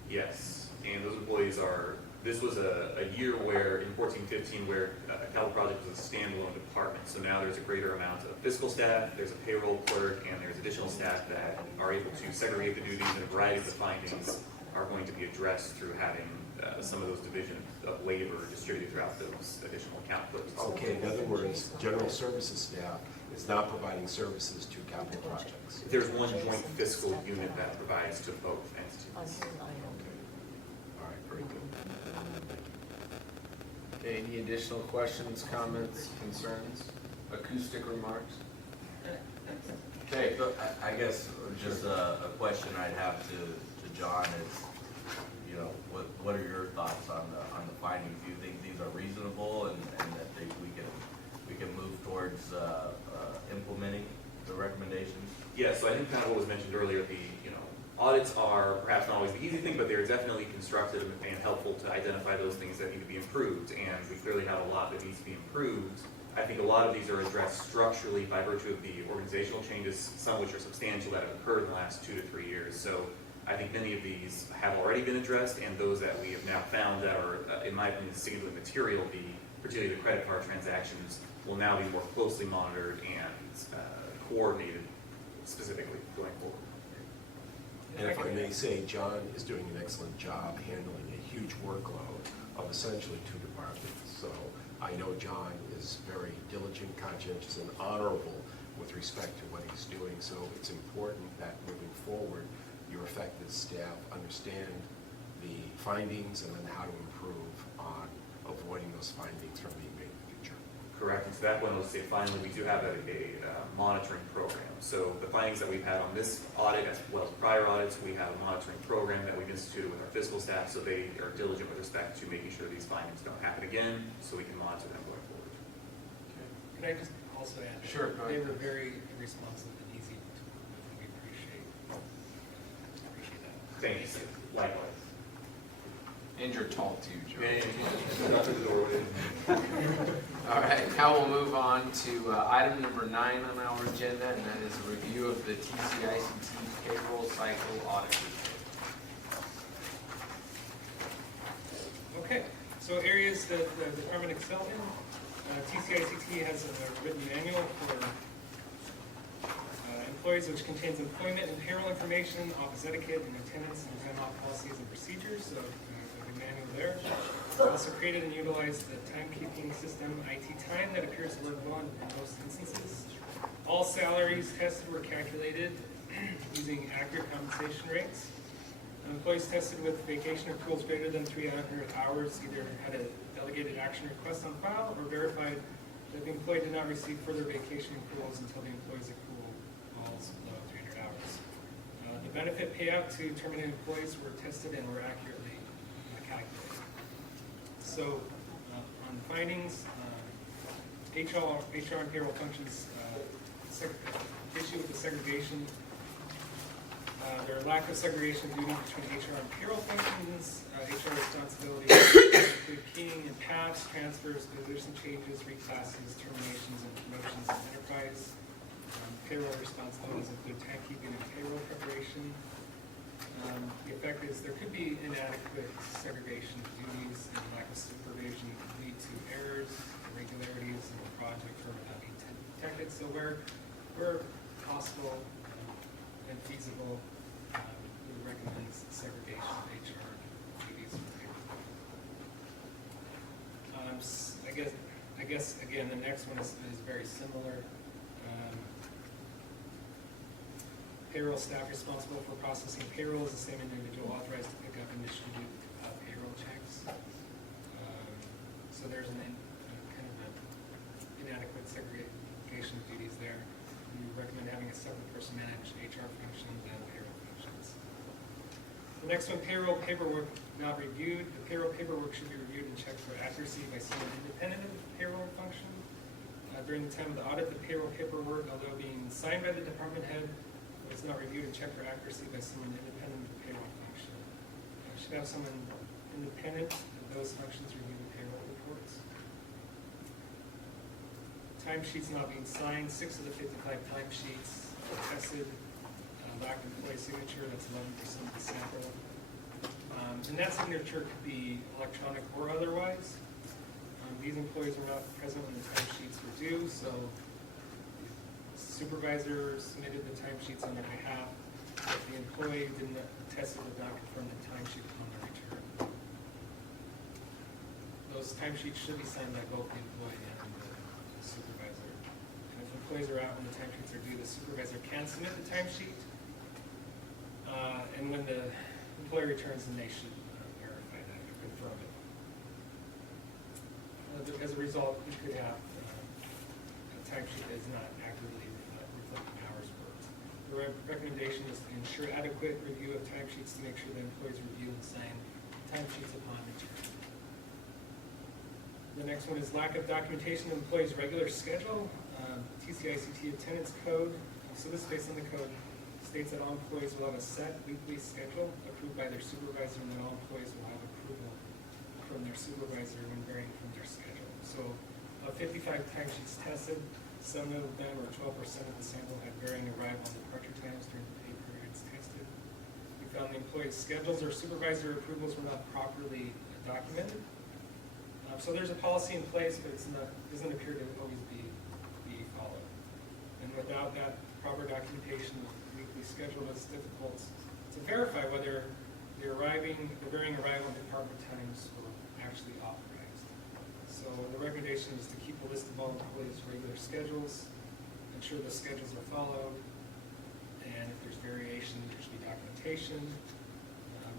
Yes, and those employees are, this was a year where, in 14-15, where capital project was a standalone department. So now there's a greater amount of fiscal staff, there's a payroll clerk, and there's additional staff that are able to segregate the duties, and a variety of the findings are going to be addressed through having some of those divisions of labor distributed throughout those additional account clerks. Okay, in other words, general services staff is not providing services to capital projects. There's one joint fiscal unit that provides to both entities. All right, very good. Okay, any additional questions, comments, concerns, acoustic remarks? Okay, So I guess just a question I'd have to John is, you know, what are your thoughts on the findings? Do you think these are reasonable and that we can move towards implementing the recommendations? Yeah, so I think kind of what was mentioned earlier, audits are perhaps not always the easy thing, but they're definitely constructive and helpful to identify those things that need to be improved, and we clearly have a lot that needs to be improved. I think a lot of these are addressed structurally by virtue of the organizational changes, some of which are substantial that have occurred in the last 2 to 3 years. So I think many of these have already been addressed, and those that we have now found that are, in my opinion, singularly material, particularly the credit card transactions, will now be more closely monitored and coordinated specifically going forward. And if I may say, John is doing an excellent job handling a huge workload of essentially 2 departments. So I know John is very diligent, conscientious, and honorable with respect to what he's doing. So it's important that moving forward, your affected staff understand the findings and then how to improve on avoiding those findings from being made in the future. Correct, and to that point, I'll say finally, we do have a monitoring program. So the findings that we've had on this audit, as well as prior audits, we have a monitoring program that we've instituted with our fiscal staff, so they are diligent with respect to making sure these findings don't happen again, so we can monitor them going forward. Could I just also add? that Sure, go They ahead. were very responsive and easy to work with, and we appreciate that. Thank you, likewise. And you're tall too, Joe. Not through the door with it. All right, now we'll move on to item number 9 on our agenda, and that is a review of the TCICT payroll cycle audit. Okay, so areas that the department excelled in. TCICT has a written manual for employees, which contains employment and payroll information, office etiquette and attendance, and time off policies and procedures. So a manual there. Also created and utilized the timekeeping system, IT Time, that appears to live on in most instances. All salaries tested were calculated using accurate compensation rates. Employees tested with vacation accruals greater than 300 hours either had a delegated action request on file or verified that the employee did not receive further vacation accruals until the employee's accrual falls below 300 hours. The benefit payout to terminated employees were tested and were accurately calculated. So on findings, HR and payroll functions issue with the segregation. Their lack of segregation of duty between HR and payroll functions, HR responsibilities include keying and paths, transfers, position changes, reclasses, terminations, and promotions in enterprise. Payroll responsibilities include timekeeping and payroll preparation. The effect is there could be inadequate segregation of duties and lack of supervision lead to errors, irregularities in the project or not being detected. So where possible and feasible, we recommend segregation of HR duties for payroll. I guess again the next one is very similar. Payroll staff responsible for processing payroll is the same individual authorized to pick up and distribute payroll checks. So there's kind of an inadequate segregation of duties there. We recommend having a separate person manage HR functions and payroll functions. The next one, payroll paperwork not reviewed. The payroll paperwork should be reviewed and checked for accuracy by someone independent of the payroll function. During the time of the audit, the payroll paperwork, although being signed by the department head, was not reviewed and checked for accuracy by someone independent of the payroll function. Should have someone independent of those functions review the payroll reports. Timesheets not being signed, 6 of the 55 timesheets were tested. Lack of employee signature, that's 11% of the sample. And that signature could be electronic or otherwise. These employees were not present when the timesheets were due, so supervisor submitted the timesheets on their behalf. If the employee didn't test it, would not confirm the timesheet upon their return. Those timesheets should be signed by both the employee and the supervisor. And if employees are out when the timesheets are due, the supervisor can submit the timesheet. And when the employee returns, then they should verify that or confirm it. As a result, you could have a timesheet that is not accurately reflecting hours worked. The recommendation is to ensure adequate review of timesheets to make sure that employees review and sign timesheets upon return. The next one is lack of documentation of employees' regular schedule. TCICT attendance code. So this is based on the code. States that all employees will have a set weekly schedule approved by their supervisor, and that all employees will have approval from their supervisor when varying from their schedule. So 55 timesheets tested. Some of them, or 12% of the sample, had varying arrival and departure times during the pay periods tested. We found the employees' schedules or supervisor approvals were not properly documented. So there's a policy in place, but it doesn't appear to always be followed. And without that proper documentation of the weekly schedule, it's difficult to verify whether the varying arrival and department times were actually authorized. So the recommendation is to keep a list of all employees' regular schedules, ensure the schedules are followed, and if there's variation, there should be documentation.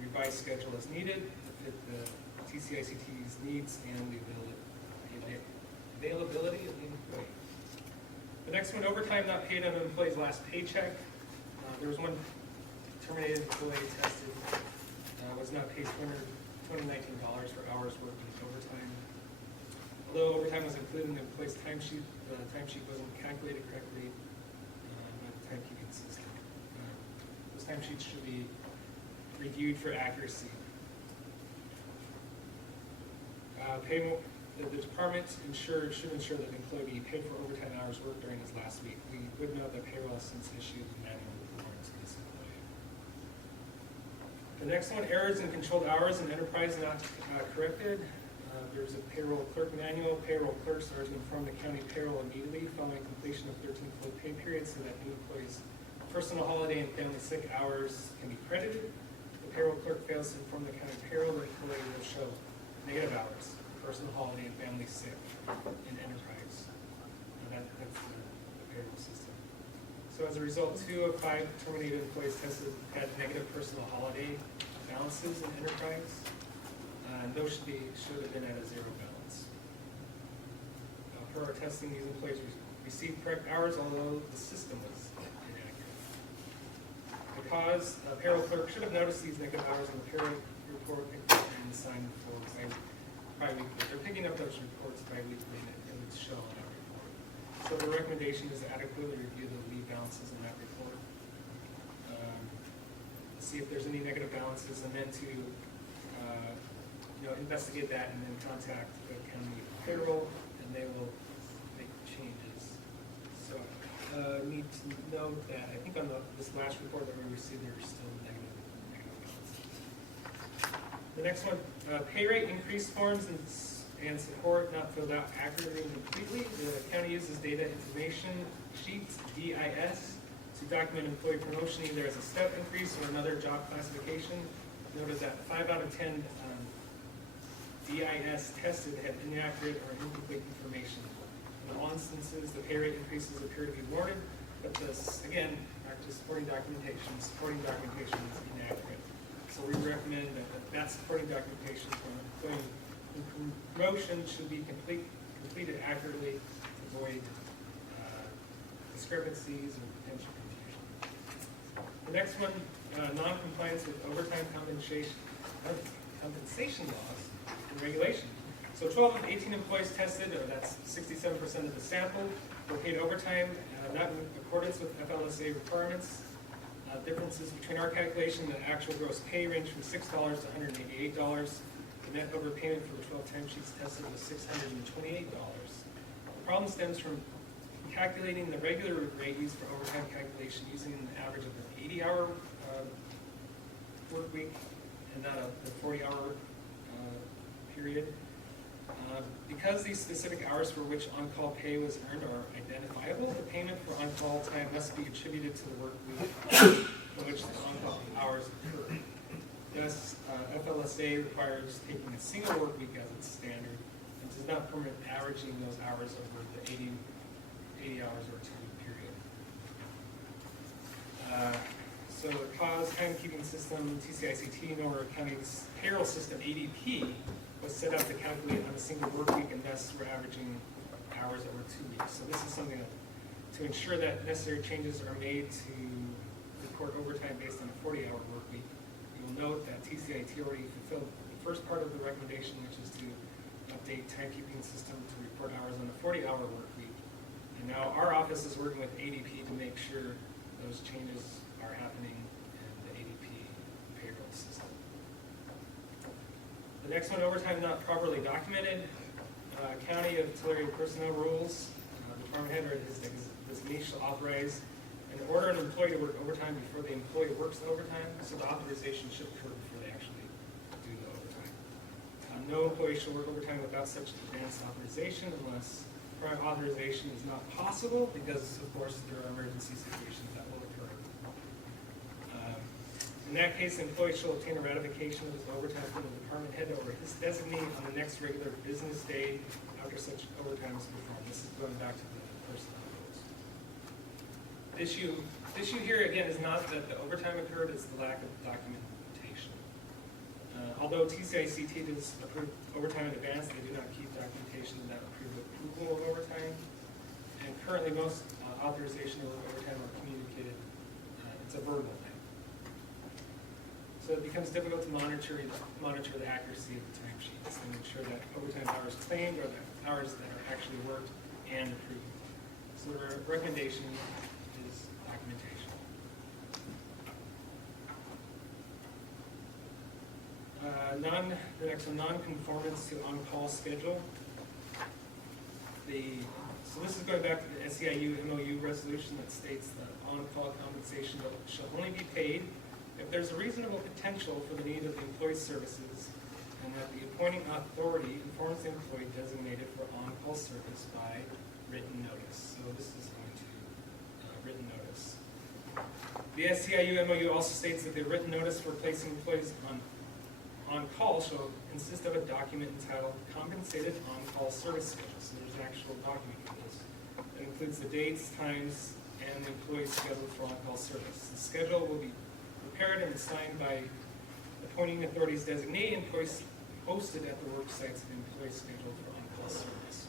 Revised schedule as needed to fit the TCICT's needs and the availability of the employee. The next one, overtime not paid on an employee's last paycheck. There was one terminated employee tested, was not paid $219 for hours worked in overtime. Although overtime was included in the employee's timesheet, the timesheet wasn't calculated correctly by the timekeeping system. Those timesheets should be reviewed for accuracy. the department should ensure that the employee be paid for overtime hours worked during his last week. We would note that payroll has since issued the manual requirements to this employee. The next one, errors in controlled hours and enterprise not corrected. There's a payroll clerk manual. Payroll clerks are to inform the county payroll immediately following completion of 13 full pay periods so that any employee's personal holiday and family sick hours can be credited. If the payroll clerk fails to inform the county payroll, the employee will show negative hours, personal holiday and family sick in enterprise. And that's the payroll system. So as a result, 2 of 5 terminated employees tested had negative personal holiday balances in enterprise. And those should have been at a 0 balance. Per our testing, these employees received correct hours, although the system was inaccurate. The cause, payroll clerk should have noticed these negative hours in the payroll report and signed for bi-weekly. They're picking up those reports bi-weekly and it would show on our report. So the recommendation is to adequately review the leave balances in that report. See if there's any negative balances and then to investigate that and then contact the county payroll and they will make changes. So need to note that I think on this last report that we received, there are still negative balances. The next one, pay rate increase forms and support not filled out accurately and completely. The county uses data information sheets, DIS, to document employee promotion either as a step increase or another job classification. Noted that 5 out of 10 DIS tested had inaccurate or incomplete information. In all instances, the pay rate increases appear to be warranted, but this, again, back to supporting documentation is inaccurate. So we recommend that supporting documentation for an employee promotion should be completed accurately to avoid discrepancies or potential confusion. The next one, non-compliance with overtime compensation laws and regulation. So 12 of 18 employees tested, or that's 67% of the sample, were paid overtime, not in accordance with FLSA requirements. Differences between our calculation and the actual gross pay range from $6 to $188. The net overpayment for the 12 timesheets tested was $628. The problem stems from calculating the regular rate used for overtime calculation using an average of an 80-hour work week and not the 40-hour period. Because these specific hours for which on-call pay was earned are identifiable, the payment for on-call time must be attributed to the work week for which the on-call hours occur. Thus, FLSA requires taking a single work week as its standard and does not permit averaging those hours over the 80 hours or 2-week period. So the cause timekeeping system, TCICT, nor county's payroll system, ADP, was set up to calculate on a single work week, and thus we're averaging hours over 2 weeks. So this is something to ensure that necessary changes are made to report overtime based on a 40-hour work week. You will note that TCIT already fulfilled the first part of the recommendation, which is to update timekeeping system to report hours on a 40-hour work week. And now our office is working with ADP to make sure those changes are happening in the ADP payroll system. The next one, overtime not properly documented. County of Tulare personnel rules. Department head or his designee shall authorize and order an employee to work overtime before the employee works the overtime. So the authorization should occur before they actually do the overtime. No employee shall work overtime without such advanced authorization unless prior authorization is not possible, because of course there are emergency situations that will occur. In that case, the employee shall obtain a ratification of his overtime from the department head or his designee on the next regular business day after such overtime is performed. This is going back to the personnel rules. The issue here again is not that the overtime occurred, it's the lack of documentation. Although TCICT does approve overtime in advance, they do not keep documentation that approval of overtime. And currently most authorization of overtime are communicated, it's a verbal thing. So it becomes difficult to monitor the accuracy of the timesheets and ensure that overtime hours claimed are the hours that are actually worked and approved. So the recommendation is documentation. The next one, non-conformance to on-call schedule. So this is going back to the SEIU MOU resolution that states that on-call compensation shall only be paid if there's a reasonable potential for the need of the employee's services, and that the appointing authority informs the employee designated for on-call service by written notice. So this is going to written notice. The SEIU MOU also states that the written notice for placing employees on call shall consist of a document entitled Compensated On-Call Service Schedule. So there's an actual document for this. It includes the dates, times, and the employee's schedule for on-call service. The schedule will be prepared and signed by appointing authorities designee and posted at the work sites of the employees scheduled for on-call service.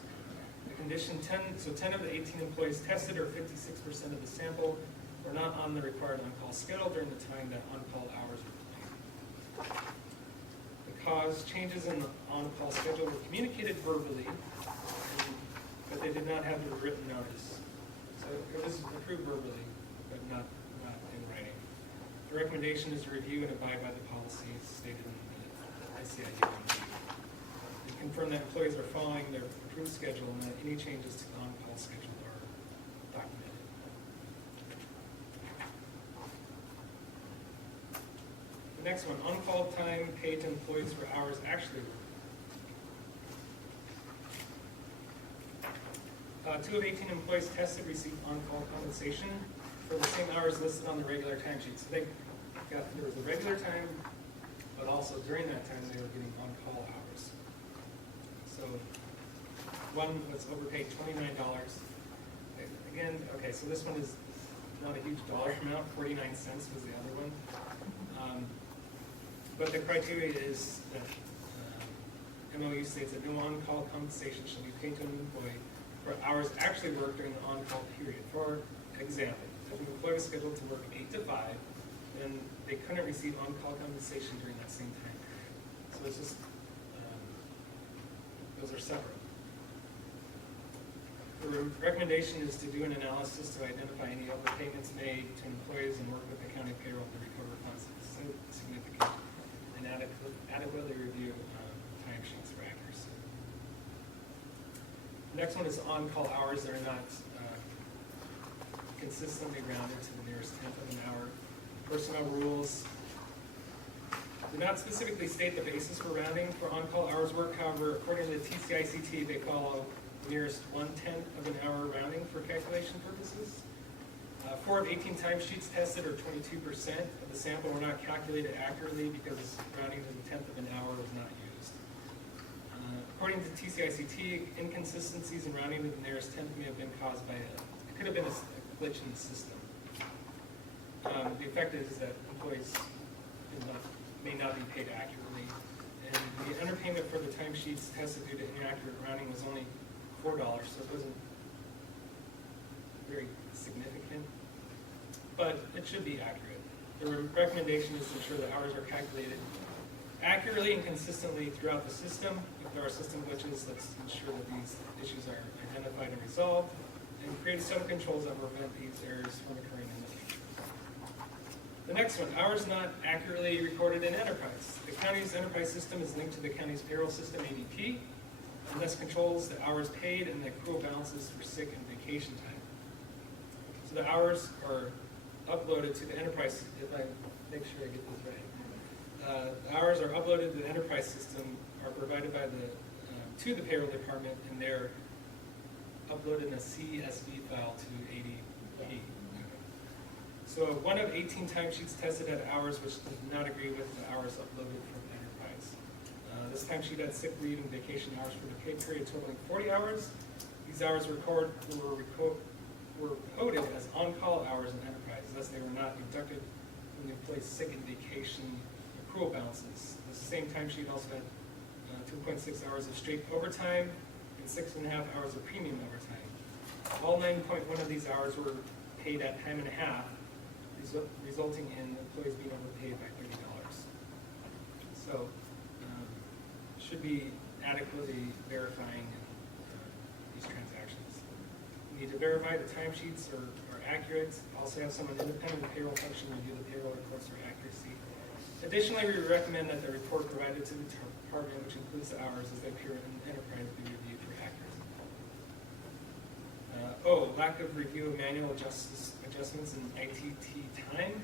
The condition 10, so 10 of the 18 employees tested, or 56% of the sample, were not on the required on-call schedule during the time that on-call hours were planned. The cause changes in the on-call schedule were communicated verbally, but they did not have the written notice. So it was approved verbally, but not in writing. The recommendation is to review and abide by the policies stated in the SEIU. And confirm that employees are following their approved schedule and that any changes to the on-call schedule are documented. The next one, on-call time paid to employees for hours actually worked. 2 of 18 employees tested received on-call compensation for the same hours listed on the regular timesheet. So there was the regular time, but also during that time they were getting on-call hours. So one was overpaid $29. Again, okay, so this one is not a huge dollar amount, 49 cents was the other one. But the criteria is that MOU states that no on-call compensation shall be paid to an employee for hours actually worked during the on-call period. For example, if an employee was scheduled to work 8 to 5, then they couldn't receive on-call compensation during that same time. So it's just, those are separate. The recommendation is to do an analysis to identify any overpayments made to employees and work with the county payroll to recover funds significant and adequately review timesheets for accuracy. The next one is on-call hours that are not consistently rounded to the nearest tenth of an hour. Personnel rules do not specifically state the basis for rounding for on-call hours work. However, according to the TCICT, they follow the nearest 1/10 of an hour rounding for calculation purposes. 4 of 18 timesheets tested, or 22% of the sample, were not calculated accurately because rounding to the 10th of an hour was not used. According to TCICT, inconsistencies in rounding to the nearest tenth may have been caused by it could have been a glitch in the system. The effect is that employees may not be paid accurately, and the underpayment for the timesheets tested due to inaccurate rounding was only $4, so it wasn't very significant, but it should be accurate. The recommendation is to ensure that hours are calculated accurately and consistently throughout the system. If there are system glitches, let's ensure that these issues are identified and resolved, and create some controls that prevent these errors from occurring in the future. The next one, hours not accurately recorded in enterprise. The county's enterprise system is linked to the county's payroll system, ADP, and thus controls the hours paid and the accrual balances for sick and vacation time. So the hours are uploaded to the enterprise, if I make sure I get this right. The hours are uploaded to the enterprise system, are provided by to the payroll department, and they're uploaded in a CSV file to ADP. So 1 of 18 timesheets tested had hours which did not agree with the hours uploaded from enterprise. This timesheet had sick leave and vacation hours for the pay period totaling 40 hours. These hours were coded as on-call hours in enterprise, thus they were not deducted from the employee's sick and vacation accrual balances. The same timesheet also had 2.6 hours of straight overtime and 6.5 hours of premium overtime. All 9.1 of these hours were paid at time and a half, resulting in employees being overpaid by $30. So, should be adequately verifying these transactions. We need to verify the timesheets are accurate. Also have someone independent of the payroll function review the payroll reports for accuracy. Additionally, we recommend that the report provided to the department, which includes the hours as they appear in enterprise, be reviewed for accuracy. Lack of review of manual adjustments in ITT time.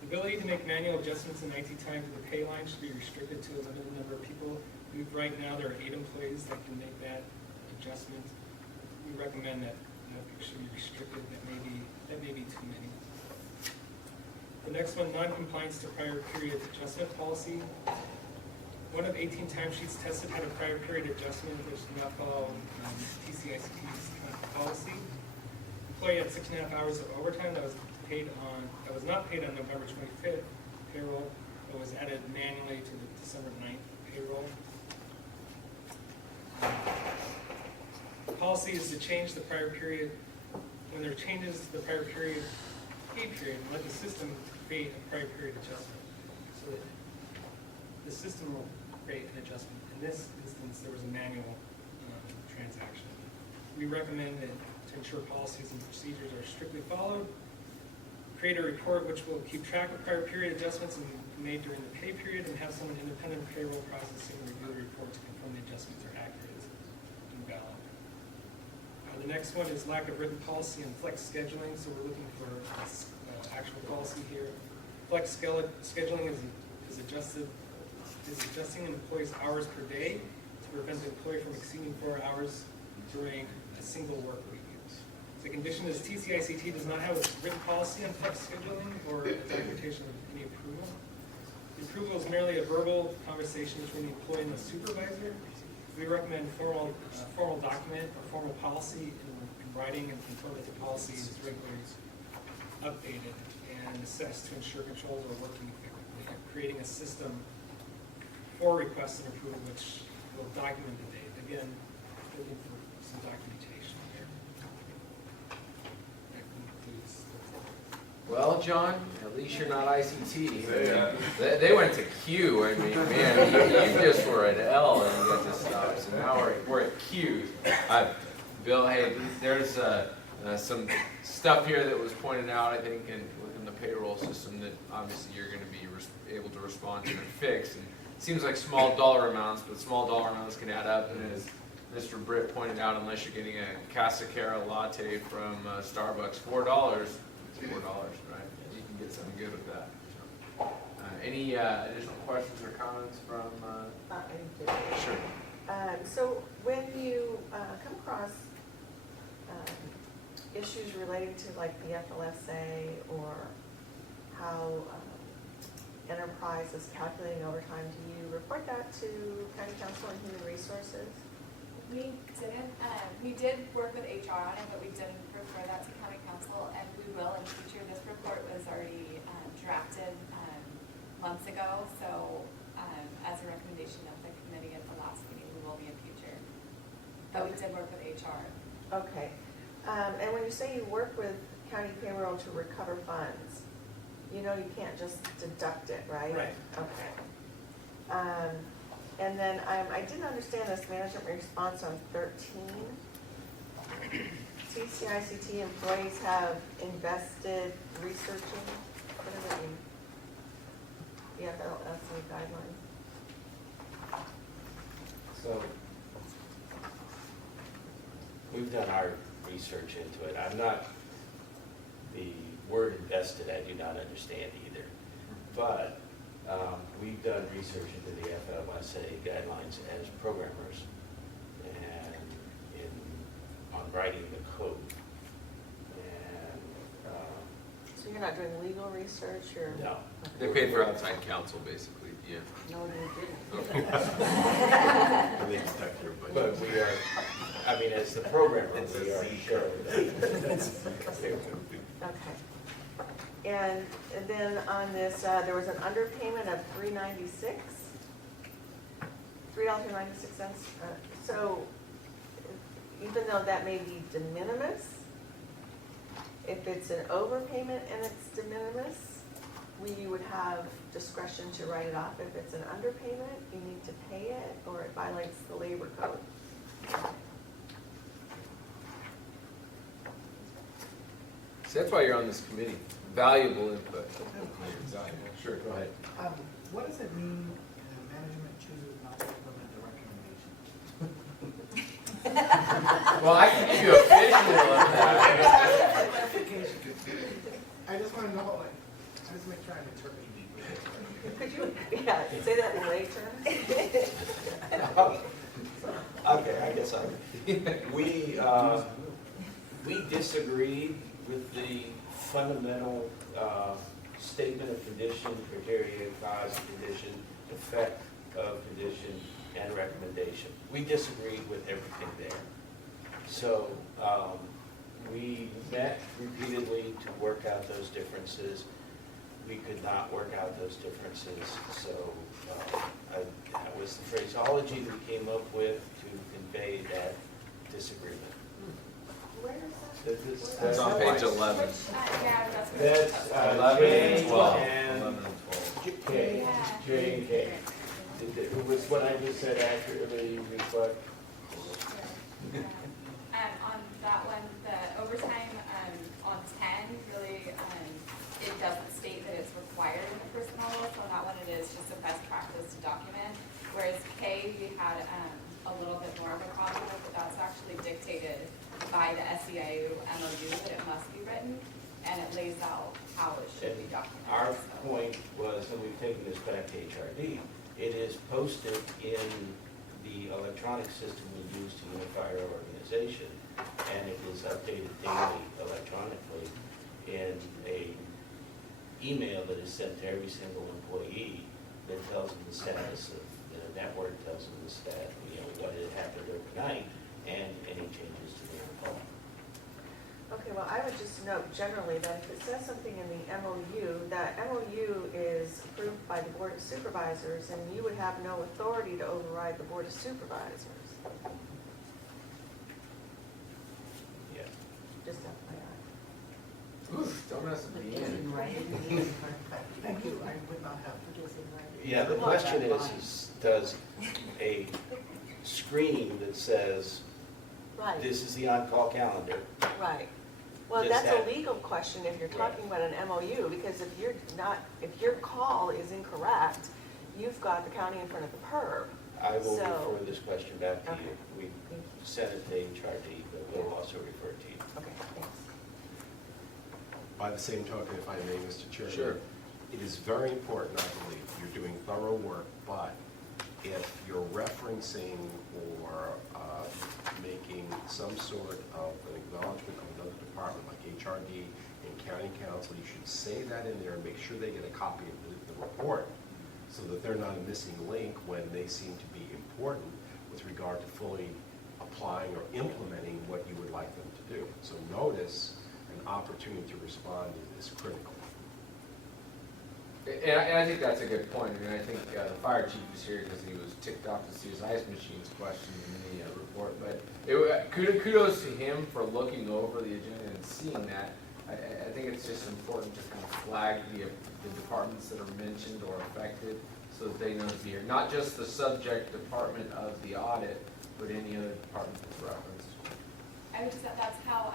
The ability to make manual adjustments in IT time for the pay line should be restricted to a limited number of people. Right now, there are 8 employees that can make that adjustment. We recommend that it should be restricted. That may be too many. The next one, non-compliance to prior period adjustment policy. One of 18 timesheets tested had a prior period adjustment which did not follow TCICT's policy. Employee had 6.5 hours of overtime that was not paid on November 25th payroll, but was added manually to the December 9th payroll. The policy is to change the prior period. When there are changes to the prior period, pay period, let the system create a prior period adjustment. So that the system will create an adjustment. In this instance, there was a manual transaction. We recommend that to ensure policies and procedures are strictly followed, create a report which will keep track of prior period adjustments made during the pay period and have someone independent payroll processing review the report to confirm the adjustments are accurate and valid. The next one is lack of written policy and flex scheduling. So we're looking for actual policy here. Flex scheduling is adjusting an employee's hours per day to prevent the employee from exceeding 4 hours during a single work week. The condition is TCICT does not have a written policy on flex scheduling or a documentation of any approval. The approval is merely a verbal conversation between the employee and the supervisor. We recommend formal document or formal policy in writing and confirm that the policy is regularly updated and assessed to ensure controls are working effectively. And creating a system for requests and approval which will document the date. Again, looking for some documentation here. That concludes the Well, John, at least you're not ICT. They went to Q. I mean, man, you just were at L and you got to stop. So now we're at Q. Bill, hey, there's some stuff here that was pointed out, I think, within the payroll system that obviously you're going to be able to respond to and fix. And it seems like small dollar amounts, but small dollar amounts can add up. And as Mr. Britt pointed out, unless you're getting a Casa Cara latte from Starbucks, $4, it's $4, right? You can get something good with that. Any additional questions or comments from? Sure. So when you come across issues relating to like the FLSA or how enterprise is calculating overtime, do you report that to County Council and Human Resources? We didn't, we did work with HR on it, but we didn't refer that to County Council, and we will in future. This report was already drafted months ago, so as a recommendation of the committee at the last meeting, we will be in future. But we did work with HR. Okay. And when you say you work with county payroll to recover funds, you know you can't just deduct it, right? Right. Okay. And then I didn't understand this management response on 13. TCICT employees have invested researching. What does that mean? The FLSA guidelines. So, we've done our research into it. I'm not, the word invested, I do not understand either. But we've done research into the FLSA guidelines as programmers and on writing the code. And So you're not doing legal research or? no. They paid for outside counsel, basically, yeah. No, you didn't. But we are, I mean, as the programmer, we are sure Okay. And then on this, there was an underpayment of $3.96. So even though that may be de minimis, if it's an overpayment and it's de minimis, we would have discretion to write it off. If it's an underpayment, you need to pay it or it violates the labor code. So that's why you're on this committee. valuable input. Sure, go ahead. What does it mean if management chooses not to implement the recommendation? Well, I can give you a visual of that. I just want to know, like, I just make sure I'm interpreting. Could you, yeah, say that in lay terms? Okay, I guess we disagreed with the fundamental statement of condition, criteria, cause of condition, effect of condition, and recommendation. We disagreed with everything there. So we met repeatedly to work out those differences. We could not work out those differences, so that was the phraseology we came up with to convey that disagreement. Where is That's on page 11. Yeah, that's. That's Eleven J and 12. and 11 and 12. K, J and K. Was what I just said accurately reflect? On that one, the overtime, on 10, really, it doesn't state that it's required in the personnel law, so on that one, it is just a best practice to document. Whereas K, we had, a little bit more of a problem with, but that's actually dictated by the SEIU MOU that it must be written, and it lays out how it should be documented. Our so. point was, and we've taken this back to HRD, it is posted in the electronic system we use to unify our organization, and it is updated daily electronically in a email that is sent to every single employee that tells them the status of the network, tells them the stat, what had happened overnight, and any changes to the report. Okay, well, I would just note generally that if it says something in the MOU, that MOU is approved by the Board of Supervisors, and you would have no authority to override the Board of Supervisors. Yeah. Just FYI. Oof, don't mess with me in. Thank you, I would not have. Yeah, the question is does a screen that says, Right, this is the on-call calendar, right. Well, Does that's that- a legal question if you're Right. talking about an MOU, because if your call is incorrect, you've got the county in front of the PERB. I will So- refer this question back to Okay. you. We sent it to HRD, but we'll also refer to you. Okay, thanks. By the same token, if I may, Mr. Chairman. Sure. It is very important, I believe, you're doing thorough work, but if you're referencing or making some sort of an acknowledgement of another department like HRD and county council, you should say that in there and make sure they get a copy of the report so that they're not a missing link when they seem to be important with regard to fully applying or implementing what you would like them to do. So notice an opportunity to respond is critical. And I think that's a good point. I mean, I think the fire chief was here because he was ticked off to see his ice machines questioned in the report. But kudos to him for looking over the agenda and seeing that. I think it's just important to kind of flag the departments that are mentioned or affected so that they know to be here. Not just the subject department of the audit, but any other department that's referenced. I would just, that's how,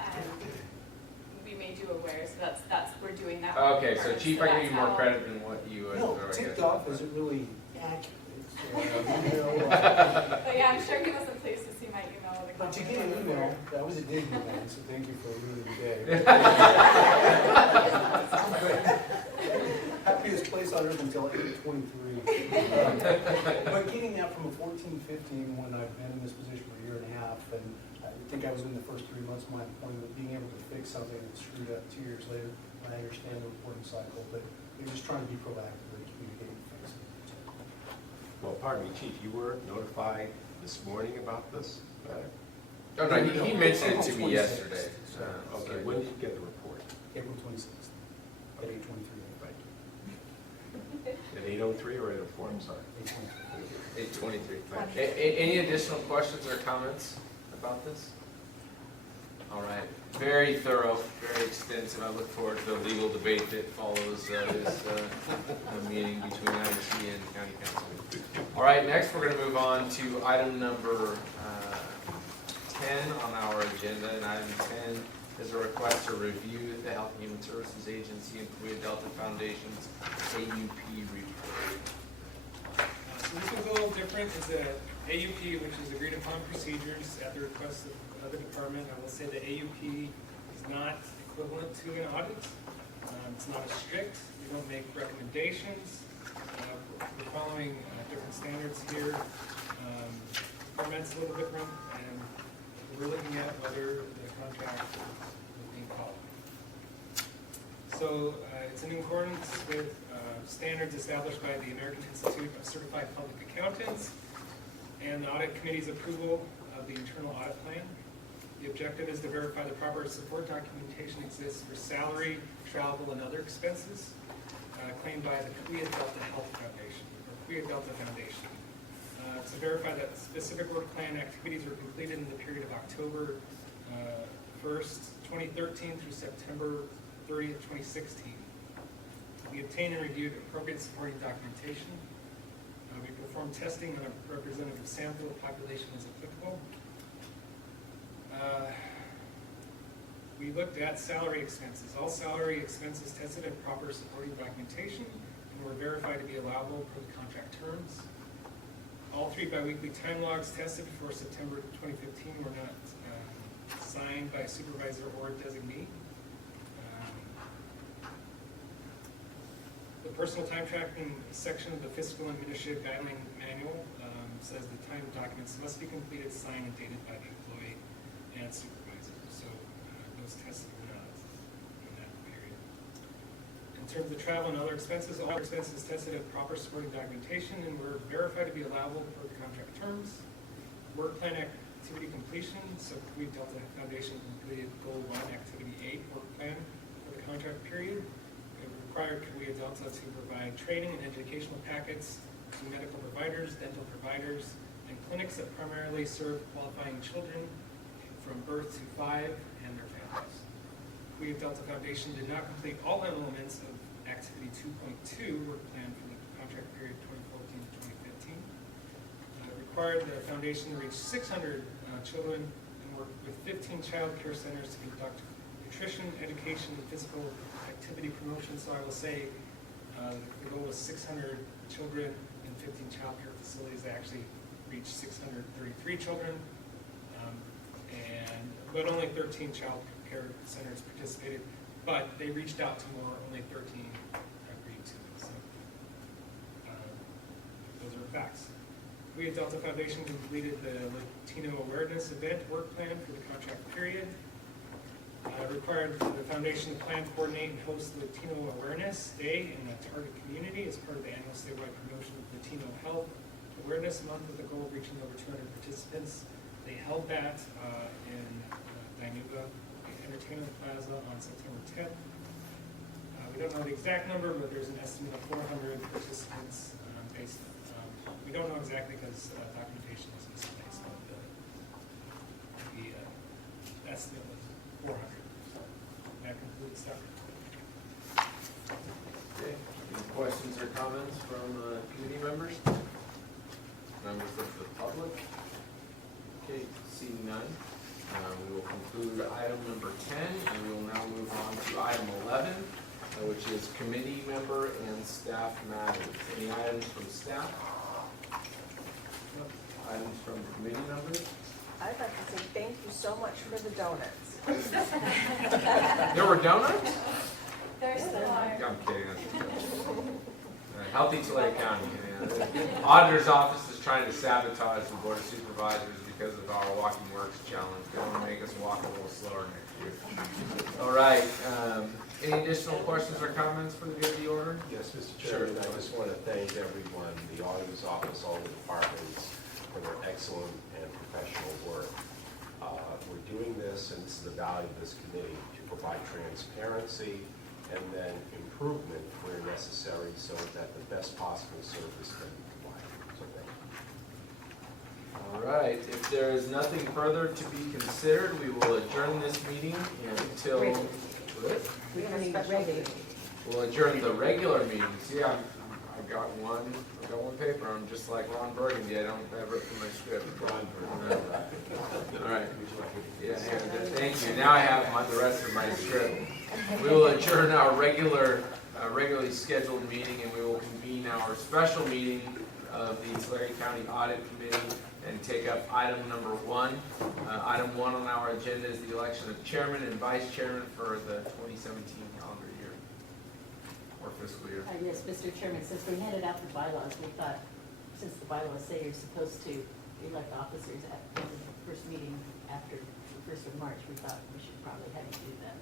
we made you aware, so that's, we're doing that. Okay, so chief, I give you more credit than what you would. No, ticked off isn't really accurate. But yeah, I'm sure he wasn't pleased to see my email with a But copy. you get an email, that was a dig email, so thank you for ruining the day. Happiest place on earth until 8:23. But getting that from a 14-15 when I've been in this position for a year and a half, and I think I was in the first 3 months of my employment, being able to fix something that's screwed up 2 years later, I understand the reporting cycle, but you're just trying to be proactively communicating and fixing it. Well, pardon me, Chief, you were notified this morning about this matter? Oh, no, he mentioned it to me yesterday. Okay, when did you get the report? April 26th, at 8:23. Thank you. At 8:03 or 8:04, I'm sorry? 8:23. Thank you. Any additional questions or comments about this? All right, very thorough, very extensive. I look forward to the legal debate that follows this meeting between IC and County Council. All right, next we're going to move on to item number 10 on our agenda, and item 10 is a request to review the Health and Human Services Agency and Cahuilla Delta Foundation's AUP report. So this is a little different. It's a AUP, which is agreed upon procedures at the request of the department. I will say the AUP is not equivalent to an audit. It's not as strict. We don't make recommendations. We're following different standards here. Format's a little different, and we're looking at whether the contract is being followed. So it's in accordance with standards established by the American Institute of Certified Public Accountants and the Audit Committee's approval of the internal audit plan. The objective is to verify the proper support documentation exists for salary, travel, and other expenses claimed by the Cahuilla Delta Health Foundation, or Cahuilla Delta Foundation. To verify that specific work plan activities were completed in the period of October 1st, 2013 through September 30th, 2016. We obtained and reviewed appropriate supporting documentation. We performed testing on a representative sample of population as applicable. We looked at salary expenses. All salary expenses tested at proper supporting documentation and were verified to be allowable per the contract terms. All 3 biweekly time logs tested before September 2015 were not signed by a supervisor or designee. The personal time tracking section of the Fiscal and Administrative Guideline Manual says the time documents must be completed, signed, and dated by the employee and supervisor. So those tested were not in that period. In terms of travel and other expenses, all expenses tested at proper supporting documentation and were verified to be allowable per the contract terms. Work plan activity completion, so Cahuilla Delta Foundation completed Goal 1, Activity 8 work plan for the contract period. It required Cahuilla Delta to provide training and educational packets to medical providers, dental providers, and clinics that primarily serve qualifying children from birth to 5 and their families. Cahuilla Delta Foundation did not complete all elements of Activity 2.2 work plan for the contract period 2014 to 2015. It required the foundation to reach 600 children and work with 15 child care centers to conduct nutrition, education, and physical activity promotion. So I will say the goal was 600 children in 15 child care facilities. They actually reached 633 children, but only 13 child care centers participated. But they reached out to more, only 13 agreed to it. So those are facts. Cahuilla Delta Foundation completed the Latino Awareness Event work plan for the contract period. Required the foundation to plan, coordinate, and host Latino Awareness Day in the target community as part of the annual statewide promotion of Latino Health Awareness Month with the goal of reaching over 200 participants. They held that in Dinuba Entertainment Plaza on September 10th. We don't know the exact number, but there's an estimate of 400 participants based on, we don't know exactly because documentation was misplaced, but the estimate was 400. So that concludes that. Okay. Any questions or comments from committee members? Members of the public? Okay, seeing none. We will conclude item number 10, and we will now move on to item 11, which is committee member and staff matters. Any items from staff? Items from committee members? I'd like to say thank you so much for the donuts. There were donuts? There's still are. I'm kidding. Healthy Tulare County. Auditor's office is trying to sabotage the Board of Supervisors because of our Walking Works challenge. They want to make us walk a little slower next year. All right. Any additional questions or comments for the good of the order? Yes, Mr. Chairman, I just want to thank everyone, the auditor's office, all the departments, for their excellent and professional work. We're doing this, and this is the value of this committee, to provide transparency and then improvement where necessary so that the best possible service can be provided. So thank you. All right. If there is nothing further to be considered, we will adjourn this meeting until... We have a special meeting. We'll adjourn the regular meeting. See, I got one paper, I'm just like Ron Burgundy, I don't ever put my script. Ron Burgundy. All right. Yeah, thank you. Now I have the rest of my script. We will adjourn our regularly scheduled meeting, and we will convene our special meeting of the Tulare County Audit Committee and take up item number 1. Item 1 on our agenda is the election of chairman and vice chairman for the 2017 calendar year, or fiscal year. Yes, Mr. Chairman, since we handed out the bylaws, we thought, since the bylaws say you're supposed to elect officers at the first meeting after the 1st of March, we thought we should probably have you do that.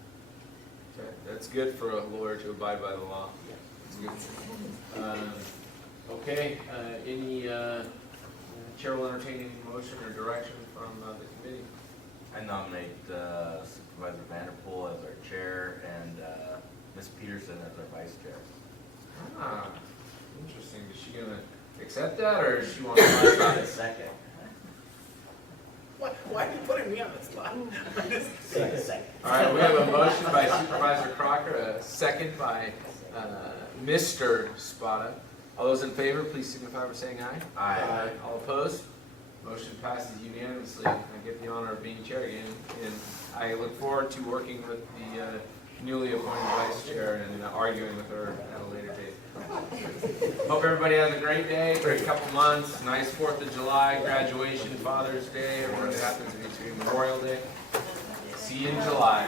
Okay, that's good for a lawyer to abide by the law. That's good. Okay, any chair will entertain any motion or direction from the committee. I nominate Supervisor Vanderpool as our chair and Ms. Peterson as our vice chair. Ah, interesting. Is she gonna accept that, or does she want to? Second. Why are you putting me on the spot? Second. All right, we have a motion by Supervisor Crocker, a second by Mr. Spada. All those in favor, please signify by saying aye. Aye. All opposed? Motion passes unanimously. I get the honor of being chair again, and I look forward to working with the newly appointed vice chair and arguing with her at a later date. Hope everybody has a great day, great couple months, nice 4th of July, graduation, Father's Day, or what happens in between, Memorial Day. See you in July.